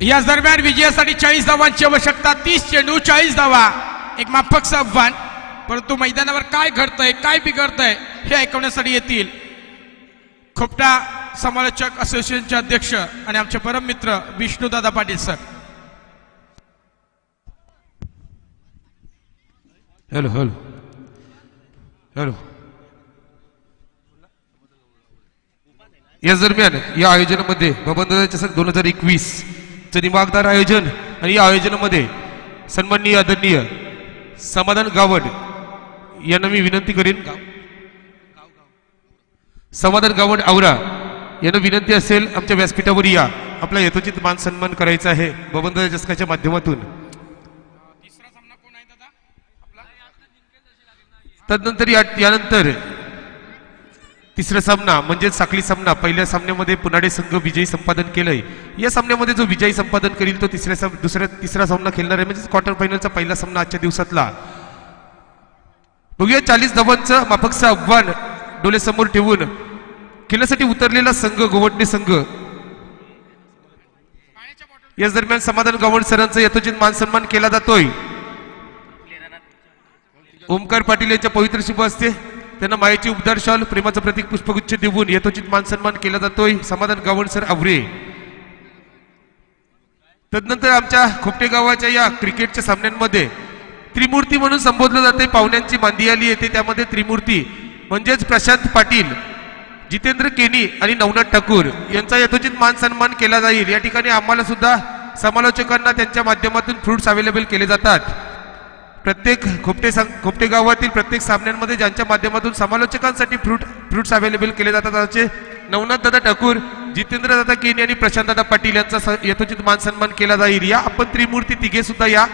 याच दरम्यान विजयासाठी 40 धावांची आवश्यकता. 30 चेंडू 40 धावा. एक माफकचं आव्हान. परंतु मैदानावर काय घडतंय काय बिघडतंय हे ऐकवण्यासाठी येतील खोपटा समालोचक असोसिएशनचे अध्यक्ष आणि आमचे परम मित्र Vishnudada Patil sir. Hello hello hello. या दरम्यान या आयोजनामध्ये बबनदादा चषक 2021 चं दिमागदार आयोजन आणि या आयोजनामध्ये सन्माननीय आदरणीय समाधान गावड यांना मी विनंती करीन, समाधान गावंड आवरा यांना विनंती असेल आमच्या व्यासपीठावर या, आपला यथोचित मान सन्मान करायचा आहे बबनदादा जसकाच्या माध्यमातून. तदनंतर यानंतर तिसरा सामना म्हणजे साखळी सामना. पहिल्या सामन्यामध्ये पुनाडे संघ विजयी संपादन केलंय. या सामन्यामध्ये जो विजयी संपादन करील तो तिसरा सामना खेळणार आहे, म्हणजे क्वार्टर फायनलचा पहिला सामना आजच्या दिवसातला. बघूया 40 धावांचं माफकचं आव्हान डोळ्यासमोर ठेवून खेळण्यासाठी उतरलेला संघ गोवटणे संघ. याच दरम्यान समाधान गावंड सरांचा यथोचित मान सन्मान केला जातोय. ओमकार पाटील यांच्या पवित्र शुभ असते त्यांना मायेची उबदार शाल प्रेमाचं प्रतीक पुष्पगुच्छ देऊन यथोचित मान सन्मान केला जातोय समाधान गावंड सर आवरे. तदनंतर आमच्या खोपटे गावाच्या या क्रिकेटच्या सामन्यांमध्ये त्रिमूर्ती म्हणून संबोधलं जाते. पाहुण्यांची मांदी आली येते, त्यामध्ये त्रिमूर्ती म्हणजेच प्रशांत पाटील, जितेंद्र केनी आणि नवनाथ ठाकूर यांचा यथोचित मान सन्मान केला जाईल. या ठिकाणी आम्हाला सुद्धा समालोचकांना त्यांच्या माध्यमातून फ्रुट्स अवेलेबल केले जातात. प्रत्येक खोपटे गावातील प्रत्येक सामन्यांमध्ये ज्यांच्या माध्यमातून समालोचकांसाठी फ्रुट्स अवेलेबल केले जातात असे नवनाथ दादा ठाकूर, जितेंद्र दादा केनी आणि प्रशांत दादा पाटील यांचा यथोचित मान सन्मान केला जाईल. या आपण त्रिमूर्ती तिघे सुद्धा या,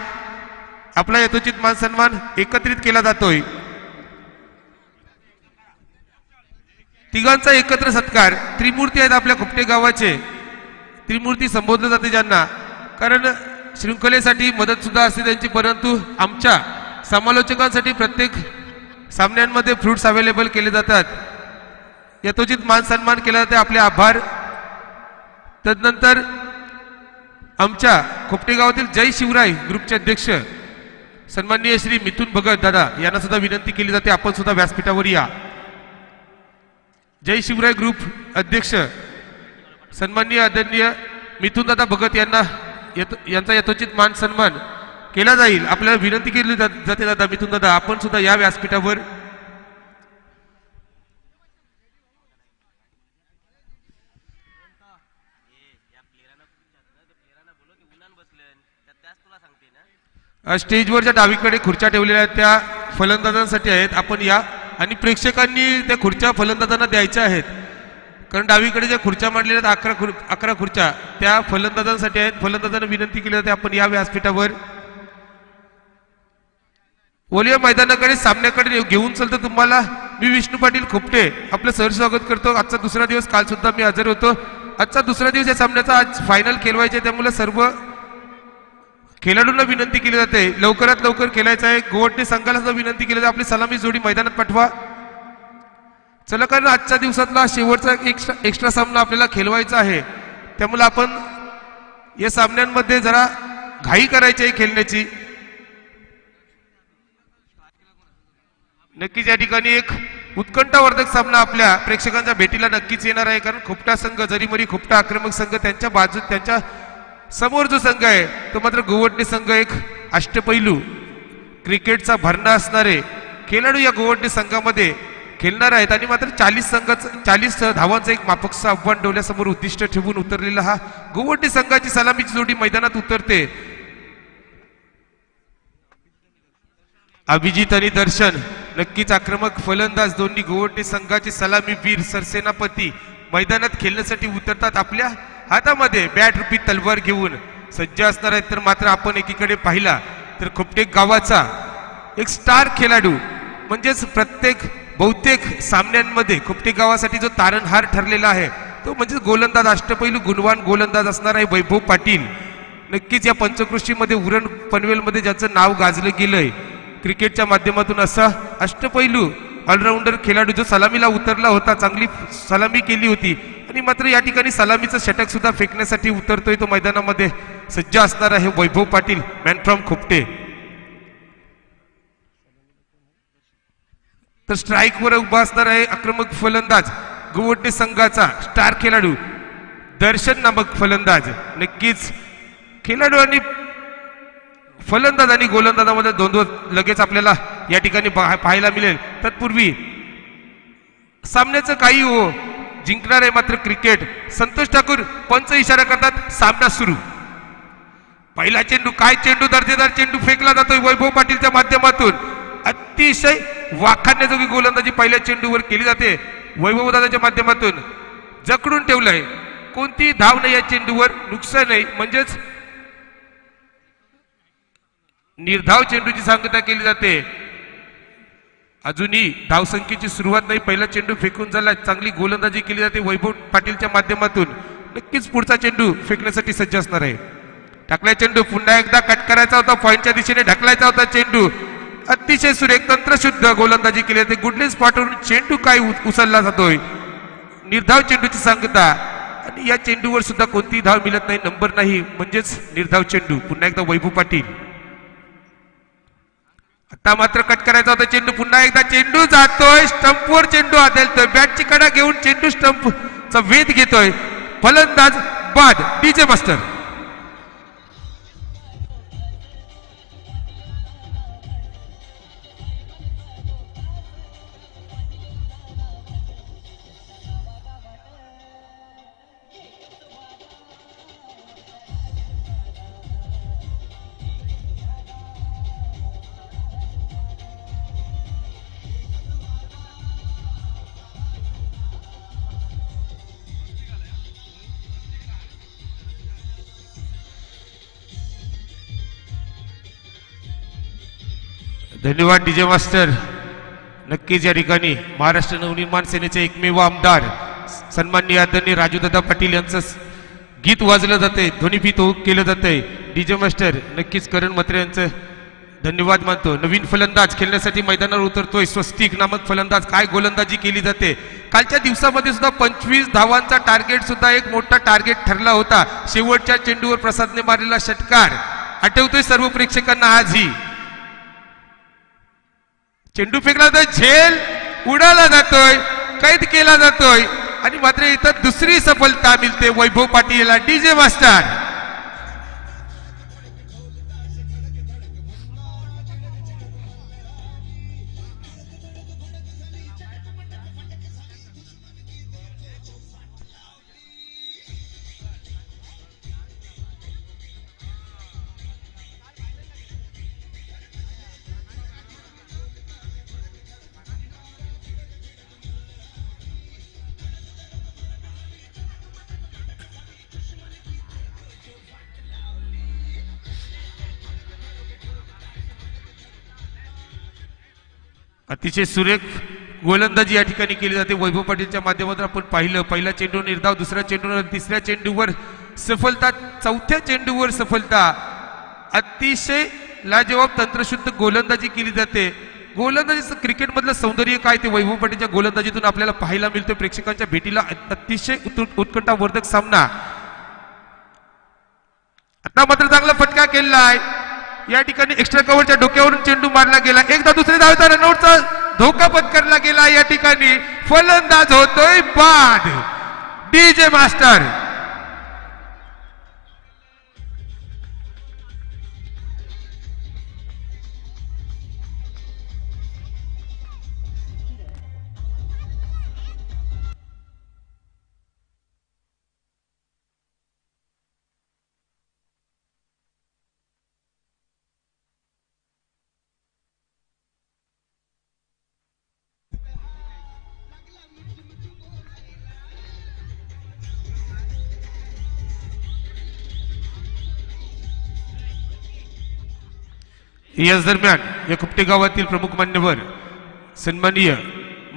आपला यथोचित मान सन्मान एकत्रित केला जातोय. तिघांचा एकत्र सत्कार. त्रिमूर्ती आहेत आपल्या खोपटे गावाचे, त्रिमूर्ती संबोधले जाते ज्यांना, कारण शृंखलेसाठी मदत सुद्धा असते त्यांची, परंतु आमच्या समालोचकांसाठी प्रत्येक सामन्यांमध्ये फ्रुट्स अवेलेबल केले जातात. यथोचित मान सन्मान केला जाते, आपले आभार. तदनंतर आमच्या खोपटे गावातील जय शिवराय ग्रुपचे अध्यक्ष सन्माननीय श्री मिथुन भगत दादा यांना सुद्धा विनंती केली जाते आपण सुद्धा व्यासपीठावर या. जय शिवराय ग्रुप अध्यक्ष सन्माननीय आदरणीय मिथुन दादा भगत यांचा यथोचित मान सन्मान केला जाईल. आपल्याला विनंती केली जाते दादा मिथुन दादा आपण सुद्धा या व्यासपीठावर. स्टेजवरच्या डावीकडे खुर्च्या ठेवलेल्या आहेत त्या फलंदाजांसाठी आहेत, आपण या. आणि प्रेक्षकांनी त्या खुर्च्या फलंदाजांना द्यायच्या आहेत, कारण डावीकडे ज्या खुर्च्या मांडलेल्या आहेत 11 खुर्च्या त्या फलंदाजांसाठी आहेत. फलंदाजांना विनंती केली जाते आपण या व्यासपीठावर. ओलिया मैदानाकडे सामन्याकडे घेऊन चलतो तुम्हाला मी विष्णू पाटील खोपटे आपलं सर स्वागत करतो. आजचा दुसरा दिवस, काल सुद्धा मी हजर होतो. आजचा दुसरा दिवस या सामन्याचा, आज फायनल खेळवायचे, त्यामुळे सर्व खेळाडूंना विनंती केली जाते लवकरात लवकर खेळायचं आहे. गोवटणे संघाला सुद्धा विनंती केली जाते आपली सलामी जोडी मैदानात पाठवा. चला, कारण आजच्या दिवसातला शेवटचा एक्स्ट्रा सामना आपल्याला खेळवायचा आहे, त्यामुळे आपण या सामन्यांमध्ये जरा घाई करायची आहे खेळण्याची. नक्कीच या ठिकाणी एक उत्कंठावर्धक सामना आपल्या प्रेक्षकांच्या भेटीला नक्कीच येणार आहे, कारण खोपटा संघ जरीमरी खोपटा आक्रमक संघ त्यांच्या समोर जो संघ आहे तो मात्र गोवटणे संघ एक अष्टपैलू क्रिकेटचा भरणा असणारे खेळाडू या गोवटणे संघामध्ये खेळणार आहेत. आणि मात्र 40 धावांचं एक माफकचं आव्हान डोळ्यासमोर उद्दिष्ट ठेवून उतरलेला हा गोवटणे संघाची सलामीची जोडी मैदानात उतरते. अभिजित आणि दर्शन नक्कीच आक्रमक फलंदाज दोन्ही गोवटणे संघाचे सलामी वीर सरसेनापती मैदानात खेळण्यासाठी उतरतात. आपल्या हातामध्ये बॅट रूपी तलवार घेऊन सज्ज असणार आहेत. तर मात्र आपण एकीकडे पाहिला तर खोपटे गावाचा एक स्टार खेळाडू, म्हणजेच बहुतेक सामन्यांमध्ये खोपटे गावासाठी जो तारणहार ठरलेला आहे तो म्हणजे गोलंदाज, अष्टपैलू गुणवान गोलंदाज असणार आहे वैभव पाटील. नक्कीच या पंचकृषीमध्ये उरण पनवेलमध्ये ज्याचं नाव गाजलं गेलंय क्रिकेटच्या माध्यमातून, असा अष्टपैलू ऑलराऊंडर खेळाडू जो सलामीला उतरला होता, चांगली सलामी केली होती आणि मात्र या ठिकाणी सलामीचं षटक सुद्धा फेकण्यासाठी उतरतोय तो मैदानामध्ये सज्ज असणार आहे वैभव पाटील मॅन फ्रॉम खोपटे. तर स्ट्राईक वर उभा असणार आहे आक्रमक फलंदाज गोवटणे संघाचा स्टार खेळाडू दर्शन नामक फलंदाज. नक्कीच खेळाडू आणि फलंदाज आणि गोलंदाजामध्ये द्वंद्व लगेच आपल्याला या ठिकाणी पाहायला मिळेल. तत्पूर्वी सामन्याचं काही हो, जिंकणार आहे मात्र क्रिकेट. संतोष ठाकूर पंच इशारा करतात, सामना सुरू. पहिला चेंडू, काय चेंडू, दर्जेदार चेंडू फेकला जातोय वैभव पाटीलच्या माध्यमातून अतिशय वाखाणण्याजोगी गोलंदाजी पहिल्या चेंडूवर केली जाते. वैभवदादाच्या माध्यमातून जकडून ठेवलंय. कोणती धाव नाही या चेंडूवर, नुकसान नाही, म्हणजेच निर्धाव चेंडूची सांगता केली जाते. अजूनही धावसंख्येची सुरुवात नाही. पहिला चेंडू फेकून झाला. चांगली गोलंदाजी केली जाते वैभव पाटीलच्या माध्यमातून. नक्कीच पुढचा चेंडू फेकण्यासाठी सज्ज असणार आहे. टाकलाय चेंडू, पुन्हा एकदा कट करायचा होता, पॉईंटच्या दिशेने ढकलायचा होता चेंडू. अतिशय सुरेख तंत्रशुद्ध गोलंदाजी केली जाते. गुडले स्पॉटवरून चेंडू काय उचलला जातोय. निर्धाव चेंडूची सांगता आणि या चेंडूवर सुद्धा कोणतीही धाव मिळत नाही, नंबर नाही, म्हणजेच निर्धाव चेंडू. पुन्हा एकदा वैभव पाटील. आता मात्र कट करायचा होता चेंडू. पुन्हा एकदा चेंडू जातोय स्टंपवर. चेंडू आदळतोय. बॅटची कडा घेऊन चेंडू स्टंपचा वेध घेतोय. फलंदाज बाद. DJ master. धन्यवाद डीजे मास्टर. नक्कीच या ठिकाणी महाराष्ट्र नवनिर्माण सेनेचे एकमेव आमदार सन्माननीय आदरणीय राजूदादा पाटील यांचं गीत वाजलं जाते, ध्वनिफीत केलं जातंय. डीजे मास्टर नक्कीच करण म्हात्रे यांचं धन्यवाद मानतो. नवीन फलंदाज खेळण्यासाठी मैदानावर उतरतोय. स्वस्तिक नामक फलंदाज. काय गोलंदाजी केली जाते. कालच्या दिवसामध्ये सुद्धा 25 धावांचा टार्गेट सुद्धा एक मोठा टार्गेट ठरला होता. शेवटच्या चेंडूवर प्रसादने मारलेला षटकार आठवतोय सर्व प्रेक्षकांना आजही. चेंडू फेकला जातोय, झेल उडाला जातोय, कैद केला जातोय आणि मात्र इथं दुसरी सफलता मिळते वैभव पाटीलला. DJ master. अतिशय सुरेख गोलंदाजी या ठिकाणी केली जाते वैभव पाटीलच्या माध्यमातून. आपण पाहिलं पहिला चेंडू निर्धाव, दुसऱ्या चेंडूवर, तिसऱ्या चेंडूवर सफलता, चौथ्या चेंडूवर सफलता. अतिशय लाजवाब तंत्रशुद्ध गोलंदाजी केली जाते. गोलंदाजीचं क्रिकेटमधलं सौंदर्य काय ते वैभव पाटीलच्या गोलंदाजीतून आपल्याला पाहायला मिळतं. प्रेक्षकांच्या भेटीला अतिशय उत्कंठावर्धक सामना. आता मात्र चांगला फटका केलेला आहे. या ठिकाणी एक्स्ट्रा कव्हरच्या डोक्यावरून चेंडू मारला गेला. एकदा दुसऱ्या धावेचा रनआउटचा धोका पत्करला गेला. या ठिकाणी फलंदाज होतोय बाद. DJ master. याच दरम्यान या कुपटे गावातील प्रमुख मान्यवर सन्माननीय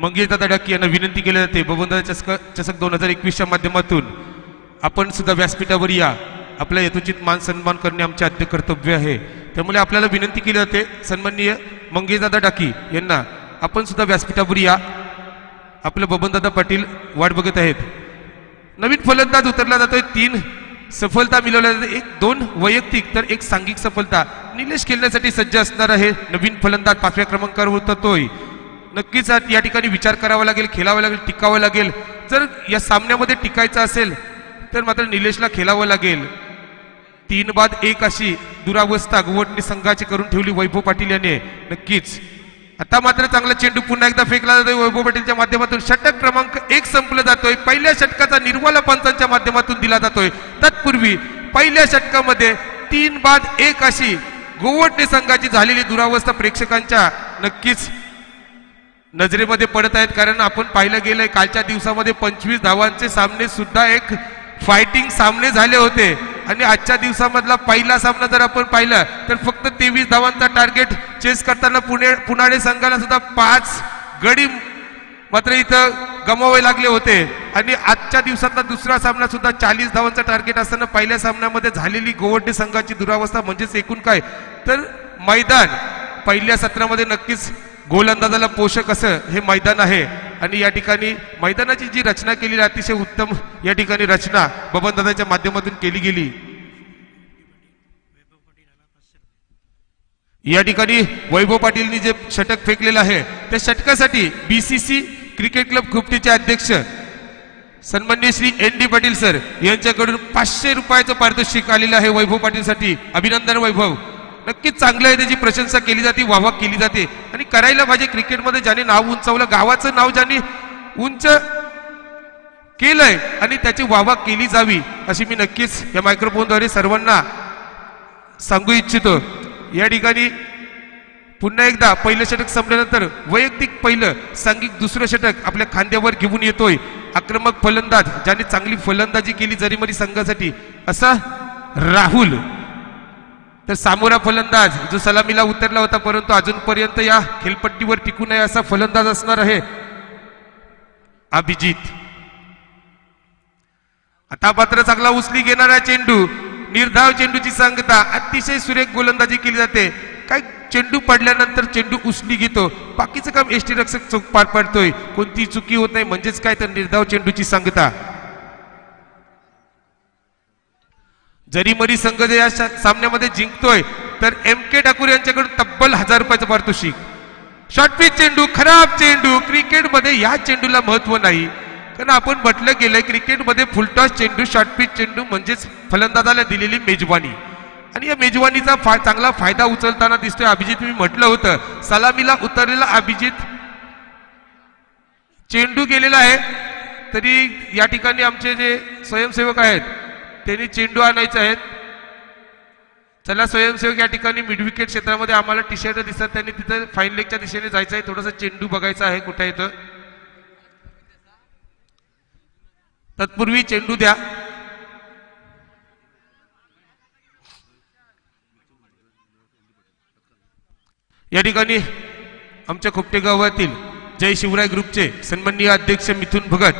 मंगेशदादा डाकी यांना विनंती केली जाते. बबनदादा चषक 2021च्या माध्यमातून आपण सुद्धा व्यासपीठावर या. आपला यथोचित मान सन्मान करणे आमचे आद्य कर्तव्य आहे. त्यामुळे आपल्याला विनंती केली जाते सन्माननीय मंगेशदादा डाकी यांना आपण सुद्धा व्यासपीठावर या. आपलं बबनदादा पाटील वाट बघत आहेत. नवीन फलंदाज उतरला जातोय. 3 सफलता मिळवल्या जाते. 2 वैयक्तिक तर 1 सांघिक सफलता. निलेश खेळण्यासाठी सज्ज असणार आहे. नवीन फलंदाज 5व्या क्रमांकावर उतरतोय. नक्कीच या ठिकाणी विचार करावा लागेल, खेळावं लागेल, टिकावं लागेल. जर या सामन्यामध्ये टिकायचं असेल तर मात्र निलेशला खेळावं लागेल. 3 बाद 1 अशी दुरावस्था गोवटणी संघाची करून ठेवली वैभव पाटील याने. नक्कीच आता मात्र चांगला चेंडू पुन्हा एकदा फेकला जातोय वैभव पाटीलच्या माध्यमातून. षटक क्रमांक 1 संपला जातोय. पहिल्या षटकाचा निर्वाला पंचांच्या माध्यमातून दिला जातोय. तत्पूर्वी पहिल्या षटकामध्ये 3 बाद 1 अशी गोवटणे संघाची झालेली दुरावस्था प्रेक्षकांच्या नक्कीच नजरेमध्ये पडत आहेत, कारण आपण पाहिलं गेलंय कालच्या दिवसामध्ये 25 धावांचे सामने सुद्धा एक फायटिंग सामने झाले होते आणि आजच्या दिवसामधला पहिला सामना जर आपण पाहिला तर फक्त 23 धावांचा टार्गेट चेस करताना पुणाडे संघाला सुद्धा 5 गडी मात्र इथं गमावे लागले होते आणि आजच्या दिवसातला दुसरा सामना सुद्धा 40 धावांचा टार्गेट असताना पहिल्या सामन्यामध्ये झालेली गोवंडे संघाची दुरावस्था म्हणजेच एकूण काय तर मैदान पहिल्या सत्रामध्ये नक्कीच गोलंदाजाला पोषक असं हे मैदान आहे आणि या ठिकाणी मैदानाची जी रचना केलेली अतिशय उत्तम या ठिकाणी रचना बबनदादाच्या माध्यमातून केली गेली। या ठिकाणी वैभव पाटीलनी जे षटक फेकलेलं आहे त्या षटकासाठी बीसीसी क्रिकेट क्लब खुपटीचे अध्यक्ष सन्माननीय Shri N D Patil sir यांच्याकडून 500 रुपयाचं पारितोषिक आलेलं आहे वैभव पाटीलसाठी। अभिनंदन वैभव, नक्कीच चांगलं आहे, त्याची प्रशंसा केली जाते, वाहवा केली जाते आणि करायला पाहिजे। क्रिकेटमध्ये ज्याने नाव उंचावलं, गावाचं नाव ज्याने उंच केलंय आणि त्याची वाहवा केली जावी अशी मी नक्कीच या मायक्रोफोनद्वारे सर्वांना सांगू इच्छितो। या ठिकाणी पुन्हा एकदा पहिलं षटक संपल्यानंतर वैयक्तिक पहिलं सांघिक दुसरं षटक आपल्या खांद्यावर घेऊन येतोय आक्रमक फलंदाज ज्याने चांगली फलंदाजी केली जरीमरी संघासाठी असा राहुल। तर सामोरा फलंदाज जो सलामीला उतरला होता परंतु अजूनपर्यंत या खेळपट्टीवर टिकून आहे असा फलंदाज असणार आहे अभिजित। आता मात्र चांगला उचली घेणारा चेंडू, निर्धाव चेंडूची सांगता, अतिशय सुरेख गोलंदाजी केली जाते। काय चेंडू पडल्यानंतर चेंडू उचली घेतो, बाकीचं काम एसटी रक्षक चूक पार पाडतोय, कोणती चुकी होत नाही म्हणजेच काय तर निर्धाव चेंडूची सांगता। जरी मरी संघ या सामन्यामध्ये जिंकतोय तर एम के ठाकूर यांच्याकडून तब्बल 1000 रुपयाचं पारितोषिक। शॉर्टपिच चेंडू, खराब चेंडू, क्रिकेटमध्ये या चेंडूला महत्व नाही कारण आपण म्हटलं गेलंय क्रिकेटमध्ये फुलटॉस चेंडू, शॉर्टपिच चेंडू म्हणजेच फलंदाजाला दिलेली मेजवानी आणि या मेजवानीचा चांगला फायदा उचलताना दिसतोय अभिजित। मी म्हटलं होतं सलामीला उतरलेला अभिजित चेंडू गेलेला आहे तरी या ठिकाणी आमचे जे स्वयंसेवक आहेत त्यांनी चेंडू आणायचे आहेत। चला स्वयंसेवक या ठिकाणी मिड विकेट क्षेत्रामध्ये आम्हाला टी शर्ट दिसतात, त्यांनी तिथे फाईन लेगच्या दिशेने जायचं आहे, थोडासा चेंडू बघायचा आहे कुठे येतं। तत्पूर्वी चेंडू द्या। या ठिकाणी आमच्या खुपटे गावातील जय शिवराय ग्रुपचे सन्माननीय अध्यक्ष मिथुन भगत,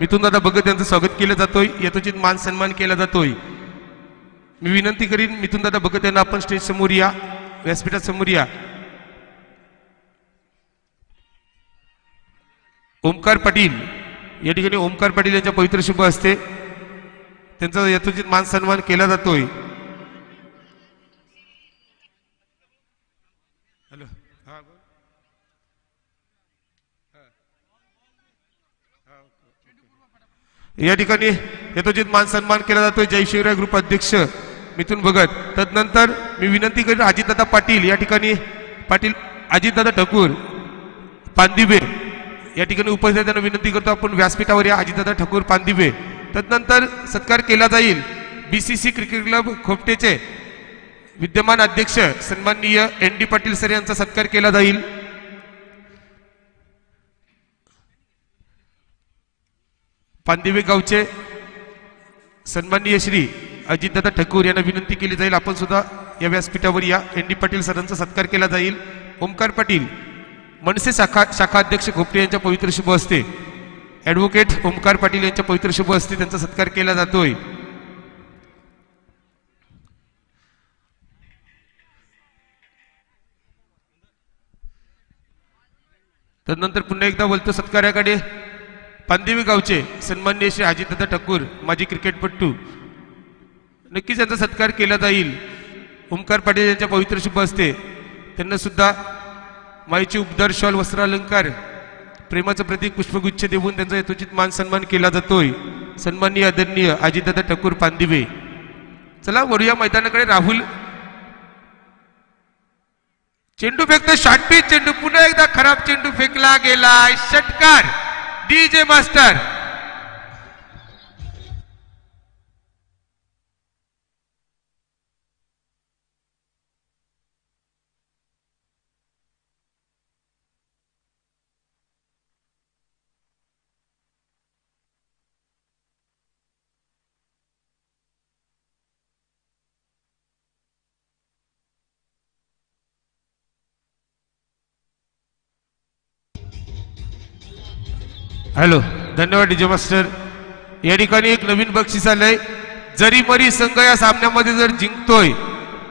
मिथुन दादा भगत यांचं स्वागत केलं जातोय, यथोचित मान सन्मान केला जातोय। मी विनंती करीन मिथुन दादा भगत यांना आपण स्टेज समोर या, व्यासपीठात समोर या। ओमकार पाटील या ठिकाणी ओमकार पाटील यांच्या पवित्र शुभ हस्ते त्यांचा यथोचित मान सन्मान केला जातोय। या ठिकाणी यथोचित मान सन्मान केला जातोय जय शिवराय ग्रुप अध्यक्ष मिथुन भगत। तदनंतर मी विनंती करीन अजितदादा पाटील या ठिकाणी पाटील अजितदादा ठाकूर पांदिबे या ठिकाणी उपस्थित त्यांना विनंती करतो आपण व्यासपीठावर या अजितदादा ठाकूर पांदिबे। तदनंतर सत्कार केला जाईल बीसीसी क्रिकेट क्लब खोपटेचे विद्यमान अध्यक्ष सन्माननीय एन डी पाटील सर यांचा सत्कार केला जाईल। पांदिवे गावचे सन्माननीय श्री अजितदादा ठाकूर यांना विनंती केली जाईल आपण सुद्धा या व्यासपीठावर या, एन डी पाटील सरांचा सत्कार केला जाईल। ओमकार पाटील मनसे शाखा अध्यक्ष खोपटे यांच्या पवित्र शुभ हस्ते ऍडव्होकेट ओमकार पाटील यांच्या पवित्र शुभ हस्ते त्यांचा सत्कार केला जातोय। तदनंतर पुन्हा एकदा बोलतो सत्कार्याकडे पांदिवे गावचे सन्माननीय श्री अजितदादा ठाकूर माजी क्रिकेटपटू, नक्कीच यांचा सत्कार केला जाईल। ओमकार पाटील यांच्या पवित्र शुभ हस्ते त्यांना सुद्धा माईची उपदार शॉल वस्त्रालंकार प्रेमाचं प्रतीक पुष्पगुच्छ देऊन त्यांचा यथोचित मान सन्मान केला जातोय सन्माननीय आदरणीय अजितदादा ठाकूर पांदिवे। चला वळूया मैदानाकडे। राहुल चेंडू फेकतो, शॉर्टपिच चेंडू, पुन्हा एकदा खराब चेंडू फेकला गेलाय, षटकार डीजे मास्टर। हॅलो, धन्यवाद डीजे मास्टर. या ठिकाणी एक नवीन बक्षीस आलंय. जरी मरी संघ या सामन्यामध्ये जर जिंकतोय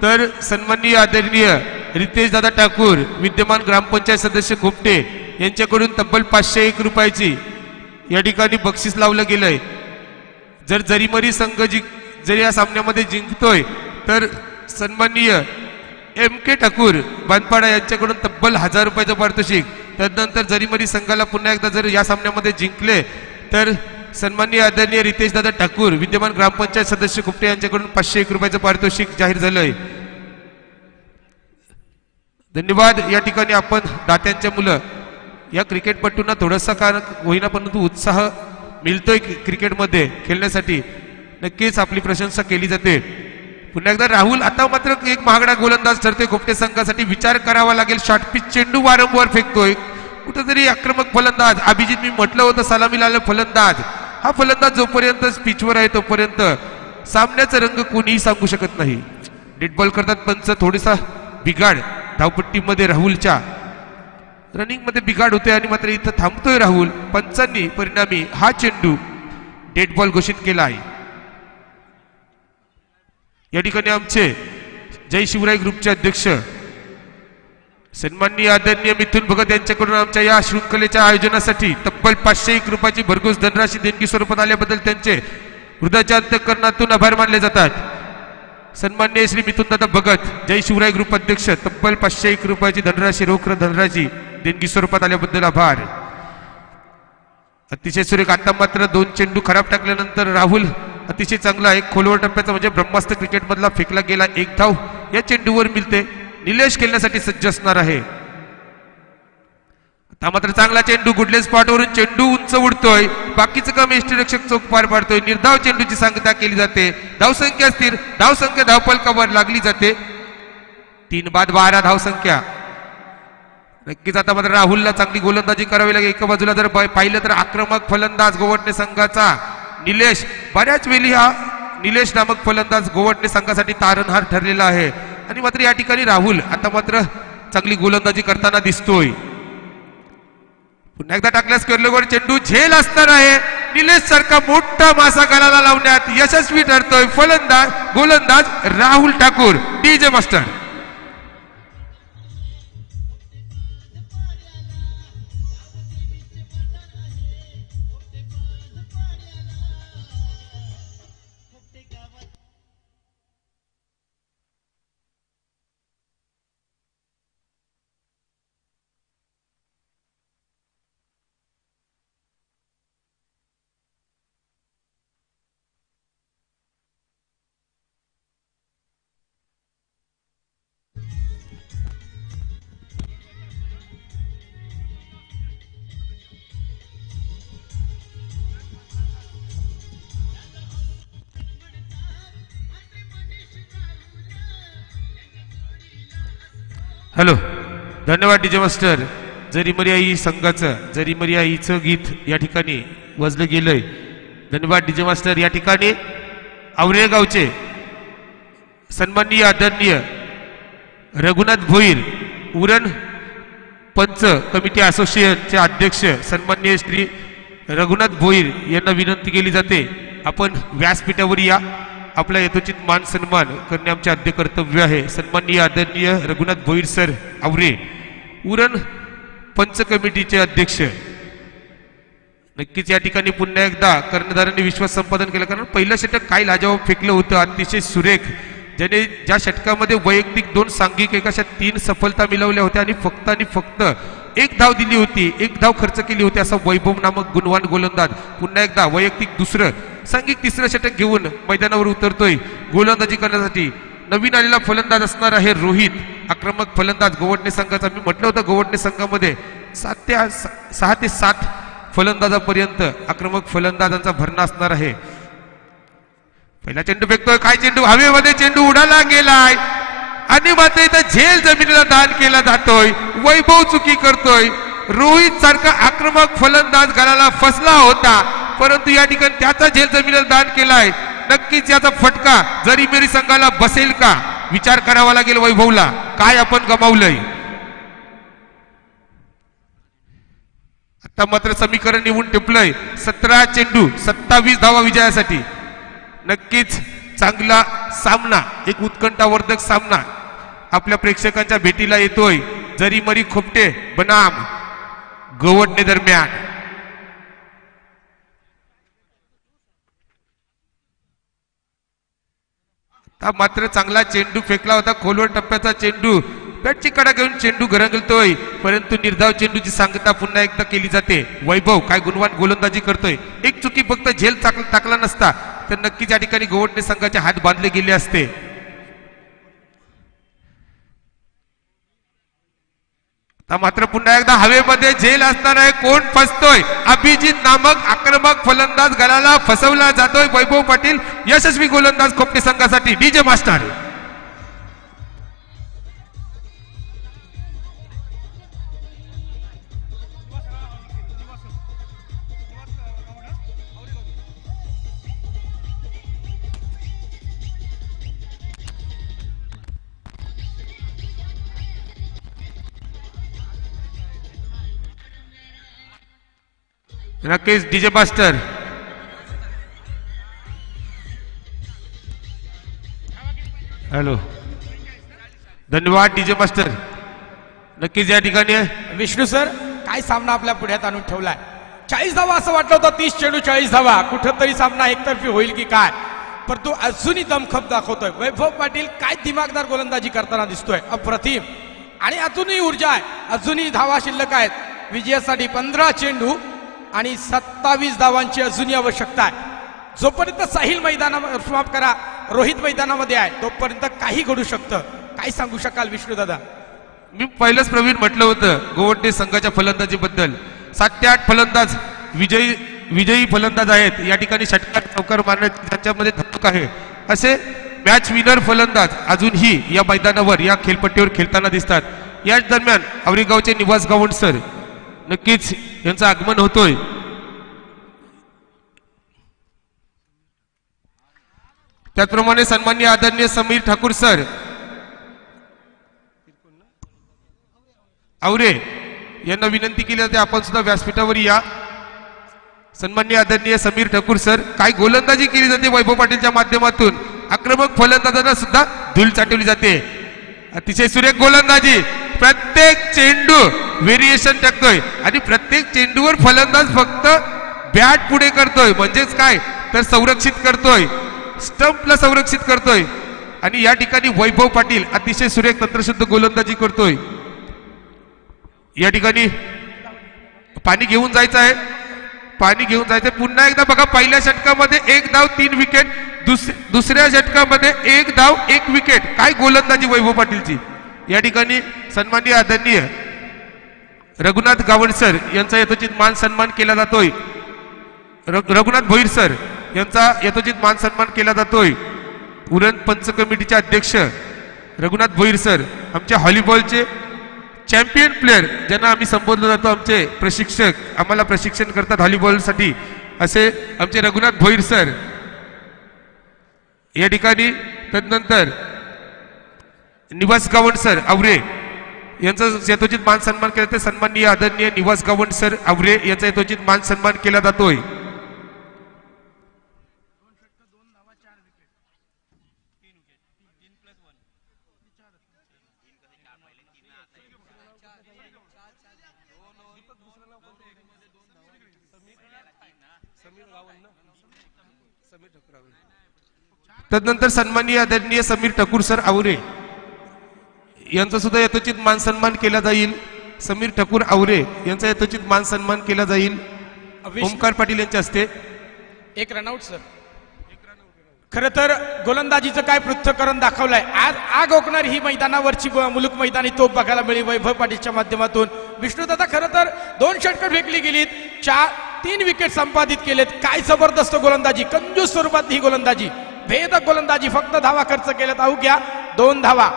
तर सन्माननीय आदरणीय रितेश दादा ठाकूर, विद्यमान ग्रामपंचायत सदस्य खोपटे यांच्याकडून तब्बल 501 रुपयाची या ठिकाणी बक्षीस लावलं गेलंय. जर जरीमरी संघ जर या सामन्यामध्ये जिंकतोय तर सन्माननीय MK ठाकूर बांधपाडा यांच्याकडून तब्बल 1000 रुपयाचं पारितोषिक. त्यानंतर जरीमरी संघाला पुन्हा एकदा जर या सामन्यामध्ये जिंकले तर सन्माननीय आदरणीय रितेश दादा ठाकूर, विद्यमान ग्रामपंचायत सदस्य कुपटे यांच्याकडून 501 रुपयाचं पारितोषिक जाहीर झालंय. धन्यवाद. या ठिकाणी आपण दात्यांच्या मुलं या क्रिकेटपटूंना थोडासा का होईना परंतु उत्साह मिळतोय क्रिकेटमध्ये खेळण्यासाठी. नक्कीच आपली प्रशंसा केली जाते. पुन्हा एकदा राहुल आता मात्र एक महागडा गोलंदाज ठरतोय. खोपटे संघासाठी विचार करावा लागेल. शॉर्ट पिच चेंडू वारंवार फेकतोय. कुठेतरी आक्रमक फलंदाज अभिजित, मी म्हटलं होतं सलामीला आलं फलंदाज. हा फलंदाज जोपर्यंत पिचवर आहे तोपर्यंत सामन्याचा रंग कोणीही सांगू शकत नाही. डेड बॉल करतात पंच. थोडासा बिघाड धावपट्टीमध्ये राहुलच्या रनिंग मध्ये बिघाड होतोय आणि मात्र इथं थांबतोय राहुल. पंचांनी परिणामी हा चेंडू डेड बॉल घोषित केला आहे. या ठिकाणी आमचे जय शिवराय ग्रुपचे अध्यक्ष सन्माननीय आदरणीय मिथुन भगत यांच्याकडून आमच्या या शृंखलेच्या आयोजनासाठी तब्बल 501 रुपयाची भरघोस धनराशी देणगी स्वरूपात आल्याबद्दल त्यांचे हृदयाच्या अंतःकरणातून आभार मानले जातात. सन्माननीय श्री मिथुन दादा भगत, जय शिवराय ग्रुप अध्यक्ष, तब्बल 501 रुपयाची धनराशी रोख धनराशी देणगी स्वरूपात आल्याबद्दल आभार. अतिशय सुरेख. आता मात्र 2 चेंडू खराब टाकल्यानंतर राहुल अतिशय चांगला एक खोलवर टप्प्याचा म्हणजे ब्रह्मास्त्र क्रिकेट मधला फेकला गेला 1 धाव या चेंडूवर मिळते. निलेश खेळण्यासाठी सज्ज असणार आहे. आता मात्र चांगला चेंडू गुडले स्पॉटवरून चेंडू उंच उडतोय. बाकीचं काम यष्टीरक्षक चौक पार पाडतोय. निर्धाव चेंडूची सांगता केली जाते. धावसंख्या स्थिर. धावसंख्या धावपलकावर लागली जाते. 3 बाद 12 धावसंख्या. नक्कीच आता मात्र राहुलला चांगली गोलंदाजी करावी लागेल. एका बाजूला जर पाहिलं तर आक्रमक फलंदाज गोवटणे संघाचा निलेश, बऱ्याच वेळी हा निलेश नामक फलंदाज गोवटणे संघासाठी तारणहार ठरलेला आहे. आणि मात्र या ठिकाणी राहुल आता मात्र चांगली गोलंदाजी करताना दिसतोय. पुन्हा एकदा टाकल्यास कर्लवर चेंडू झेल असणार आहे. निलेश सारखा मोठा मासा गालाला लावण्यात यशस्वी ठरतोय फलंदाज गोलंदाज Rahul Thakur. DJ master. Hello, धन्यवाद डीजे मास्टर. जरीमरी आई संघाचं जरीमरी आईचं गीत या ठिकाणी वाजलं गेलंय. धन्यवाद डीजे मास्टर. या ठिकाणी आवरे गावचे सन्माननीय आदरणीय रघुनाथ भोईर, उरण पंच कमिटी असोसिएशनचे अध्यक्ष सन्माननीय श्री रघुनाथ भोईर यांना विनंती केली जाते आपण व्यासपीठावर या. आपला यथोचित मान सन्मान करणे आमचे आद्य कर्तव्य आहे. सन्माननीय आदरणीय रघुनाथ भोईर सर आवरे, उरण पंच कमिटीचे अध्यक्ष. नक्कीच या ठिकाणी पुन्हा एकदा कर्णधारांनी विश्वास संपादन केलं. कारण पहिलं षटक काय लाजवाब फेकलं होतं, अतिशय सुरेख. ज्याने ज्या षटकामध्ये वैयक्तिक 2 सांघिक एका 3 सफलता मिळवल्या होत्या आणि फक्त 1 धाव दिली होती, 1 धाव खर्च केली होती असा वैभव नामक गुणवान गोलंदाज पुन्हा एकदा वैयक्तिक 2रं सांघिक 3रं षटक घेऊन मैदानावर उतरतोय गोलंदाजी करण्यासाठी. नवीन आलेला फलंदाज असणार आहे रोहित, आक्रमक फलंदाज गोवटणे संघाचा. मी म्हटलं होतं गोवटणे संघामध्ये 6 ते 7 फलंदाजापर्यंत आक्रमक फलंदाजांचा भरणा असणार आहे. पहिला चेंडू फेकतोय. काय चेंडू हवेमध्ये चेंडू उडाला गेलाय आणि मात्र इथं झेल जमिनीला दान केला जातोय. वैभव चुकी करतोय. रोहित सारखा आक्रमक फलंदाज गळाला फसला होता परंतु या ठिकाणी त्याचा झेल जमिनीला दान केलाय. नक्कीच याचा फटका जरीमरी संघाला बसेल का विचार करावा लागेल वैभवला. काय आपण गमावलंय. आता मात्र समीकरण निवून टिपलंय. 17 चेंडू 27 धावा विजयासाठी. नक्कीच चांगला सामना, एक उत्कंठावर्धक सामना आपल्या प्रेक्षकांच्या भेटीला येतोय. जरी मरी खोपटे बनाम गवटणे दरम्यान. मात्र चांगला चेंडू फेकला होता, खोलवर टप्प्याचा चेंडू, बॅटची कडा घेऊन चेंडू घरंगलतोय, परंतु निर्धाव चेंडूची सांगता पुन्हा एकदा केली जाते. वैभव काय गुणवान गोलंदाजी करतोय. एक चुकी फक्त झेल टाकला नसता तर नक्कीच या ठिकाणी गवटणे संघाचे हात बांधले गेले असते. मात्र पुन्हा एकदा हवेमध्ये झेल असताना कोण फसतोय. अभिजित नामक आक्रमक फलंदाज गळाला फसवला जातोय. वैभव पाटील यशस्वी गोलंदाज खोपटे संघासाठी. DJ master. नक्कीच डीजे मास्टर. हॅलो, धन्यवाद डीजे मास्टर. नक्कीच या ठिकाणी विष्णू सर, काय सामना आपल्या पुढ्यात आणून ठेवलाय. 40 धावा असं वाटलं होतं. 30 चेंडू 40 धावा. कुठंतरी सामना एकतर्फी होईल की काय, परंतु अजूनही दमखप दाखवतोय. वैभव पाटील काय दिमागदार गोलंदाजी करताना दिसतोय. अप्रतिम. आणि अजूनही ऊर्जा आहे, अजूनही धावा शिल्लक आहेत. विजयासाठी 15 चेंडू आणि 27 धावांची अजूनही आवश्यकता आहे. जोपर्यंत साहिल मैदानामध्ये माफ करा रोहित मैदानामध्ये आहे तोपर्यंत काही घडू शकतं. काय सांगू शकाल विष्णू दादा. मी पहिलंच प्रवीण म्हटलं होतं गवटणे संघाच्या फलंदाजीबद्दल. 7 ते 8 फलंदाज विजयी फलंदाज आहेत. या ठिकाणी षटकार चौकार मारण्याची ज्यांच्यामध्ये धमक आहे असे मॅच विनर फलंदाज अजूनही या मैदानावर या खेळपट्टीवर खेळताना दिसतात. याच दरम्यान आवरेगावचे निवास गावंड सर नक्कीच यांचं आगमन होतोय. त्याचप्रमाणे सन्माननीय आदरणीय समीर ठाकूर सर आवरे यांना विनंती केली जाते आपण सुद्धा व्यासपीठावर या. सन्माननीय आदरणीय समीर ठाकूर सर, काय गोलंदाजी केली जाते वैभव पाटीलच्या माध्यमातून. आक्रमक फलंदाजांना सुद्धा धूल चाटवली जाते. अतिशय सुरेख गोलंदाजी. प्रत्येक चेंडू व्हेरिएशन टाकतोय आणि प्रत्येक चेंडूवर फलंदाज फक्त बॅट पुढे करतोय. म्हणजेच काय तर संरक्षित करतोय, स्टंपला संरक्षित करतोय. आणि या ठिकाणी वैभव पाटील अतिशय सुरेख तंत्रशुद्ध गोलंदाजी करतोय. या ठिकाणी पाणी घेऊन जायचं आहे, पाणी घेऊन जायचं. पुन्हा एकदा बघा, पहिल्या षटकामध्ये 1 धाव 3 विकेट, दुसऱ्या षटकामध्ये 1 धाव 1 विकेट. काय गोलंदाजी वैभव पाटीलची. या ठिकाणी सन्माननीय आदरणीय रघुनाथ गावंड सर यांचा यथोचित मान सन्मान केला जातोय. रघुनाथ भोईर सर यांचा यथोचित मान सन्मान केला जातोय. उरण पंच कमिटीचे अध्यक्ष रघुनाथ भोईर सर, आमच्या व्हॉलीबॉलचे चॅम्पियन प्लेअर ज्यांना आम्ही संबोधलं जातो, आमचे प्रशिक्षक, आम्हाला प्रशिक्षण करतात व्हॉलीबॉलसाठी असे आमचे रघुनाथ भोईर सर या ठिकाणी. तदनंतर निवास गावंड सर आवरे यांचा यथोचित मान सन्मान केला जातो. सन्माननीय आदरणीय निवास गावंड सर आवरे यांचा यथोचित मान सन्मान केला जातोय. तदनंतर सन्माननीय आदरणीय समीर ठाकूर सर आवरे यांचा सुद्धा यथोचित मान सन्मान केला जाईल. समीर ठाकूर आवरे यांचा यथोचित मान सन्मान केला जाईल ओमकार पाटील यांच्या हस्ते. एक रनआउट सर. खरं तर गोलंदाजीचं काय पृथ्थकरण दाखवलंय. आज आग ओकणारी ही मैदानावरची मुलुक मैदानी तोप बघायला मिळाली वैभव पाटीलच्या माध्यमातून. विष्णुदादा, खरं तर 2 षटकर फेकली गेलीत, 3 विकेट संपादित केलेत. काय जबरदस्त गोलंदाजी, कंजूस स्वरूपात ही गोलंदाजी, भेदक गोलंदाजी. फक्त धावा खर्च केल्यात अवघ्या 2 धावा.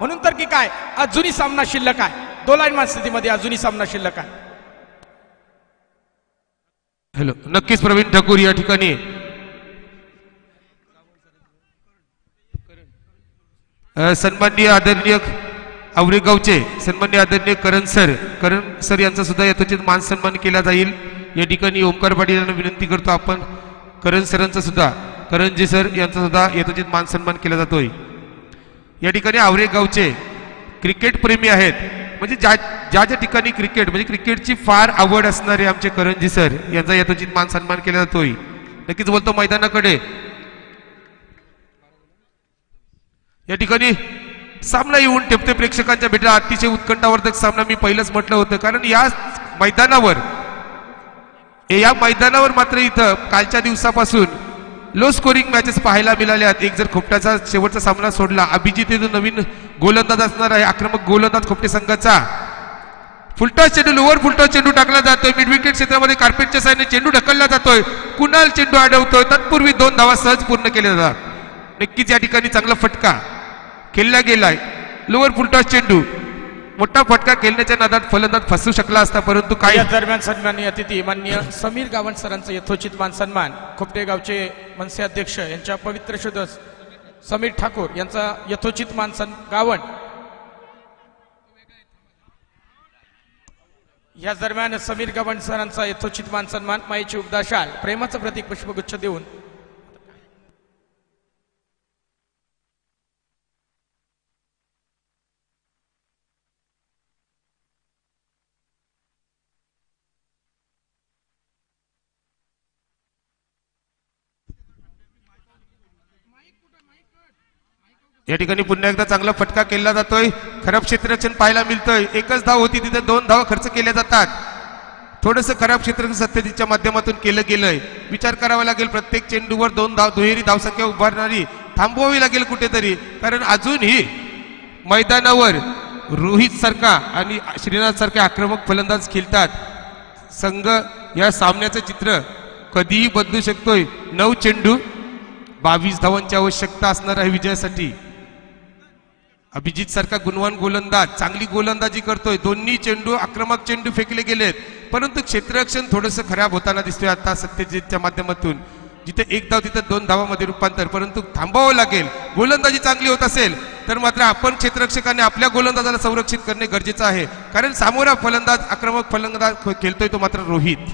म्हणून तर की काय अजूनही सामना शिल्लक आहे. दोलायमान स्थितीमध्ये अजूनही सामना शिल्लक आहे. हॅलो, नक्कीच प्रवीण ठाकूर या ठिकाणी सन्माननीय आदरणीय आवरेगावचे सन्मान्य आदरणीय करण सर यांचा सुद्धा यथोचित मान सन्मान केला जाईल। या ठिकाणी ओमकार पाटील यांना विनंती करतो आपण करण सरांचा सुद्धा करणजी सर यांचा सुद्धा यथोचित मान सन्मान केला जातोय। या ठिकाणी आवरेगावचे क्रिकेट प्रेमी आहेत, म्हणजे ज्या ठिकाणी क्रिकेट म्हणजे क्रिकेटची फार आवड असणारे आमचे करणजी सर यांचा यथोचित मान सन्मान केला जातोय। नक्कीच बोलतो मैदानाकडे। या ठिकाणी सामना येऊन टेपते प्रेक्षकांच्या भेटीला अतिशय उत्कंठावर्धक सामना मी पहिलंच म्हटलं होतं, कारण या मैदानावर मात्र इथं कालच्या दिवसापासून लो स्कोरिंग मॅचेस पाहायला मिळाल्यात। एक जर खोपट्याचा शेवटचा सामना सोडला, अभिजित हे जो नवीन गोलंदाज असणार आहे, आक्रमक गोलंदाज खोपटे संघाचा, फुलटॉस चेंडू लोअर फुलटॉस चेंडू टाकला जातोय, मिड विकेट क्षेत्रामध्ये कार्पेटच्या साहाय्याने चेंडू ढकलला जातोय, कुणाल चेंडू अडवतोय, तत्पूर्वी 2 धावा सहज पूर्ण केल्या जातात। नक्कीच या ठिकाणी चांगला फटका खेळला गेलाय, लोअर फुलटॉस चेंडू मोठा फटका खेळण्याच्या नादात फलंदाज फसू शकला असता, परंतु काही या दरम्यान सन्माननीय अतिथी माननीय समीर गावंड सरांचं यथोचित मान सन्मान खोपटे गावचे मनसे अध्यक्ष यांच्या पवित्र शुद्ध समीर ठाकूर यांचा यथोचित मान गावंड। या दरम्यान समीर गावंड सरांचा यथोचित मान सन्मान माईची उपदाशाल प्रेमाचं प्रतीक पुष्पगुच्छ देऊन या ठिकाणी पुन्हा एकदा चांगला फटका केला जातोय, खराब क्षेत्ररक्षण पाहायला मिळतोय, एकच धाव होती तिथे 2 धावा खर्च केल्या जातात। थोडस खराब क्षेत्ररक्षण सत्यजीतच्या माध्यमातून केलं गेलंय, विचार करावा लागेल, प्रत्येक चेंडूवर 2 धाव दुहेरी धावसंख्या उभारणारी थांबवावी लागेल कुठेतरी, कारण अजूनही मैदानावर रोहित सारखा आणि श्रीनाथ सारखे आक्रमक फलंदाज खेळतात। संघ या सामन्याचं चित्र कधीही बदलू शकतोय। 9 चेंडू 22 धावांची आवश्यकता असणार आहे विजयासाठी। अभिजित सारखा गुणवान गोलंदाज चांगली गोलंदाजी करतोय, दोन्ही चेंडू आक्रमक चेंडू फेकले गेलेत, परंतु क्षेत्ररक्षण थोडंसं खराब होताना दिसतोय आता सत्यजितच्या माध्यमातून। जिथे 1 धाव तिथे 2 धावामध्ये रूपांतर, परंतु थांबावं लागेल। गोलंदाजी चांगली होत असेल तर मात्र आपण क्षेत्ररक्षकाने आपल्या गोलंदाजाला संरक्षित करणे गरजेचं आहे, कारण सामोरा फलंदाज आक्रमक फलंदाज खेळतोय तो मात्र रोहित।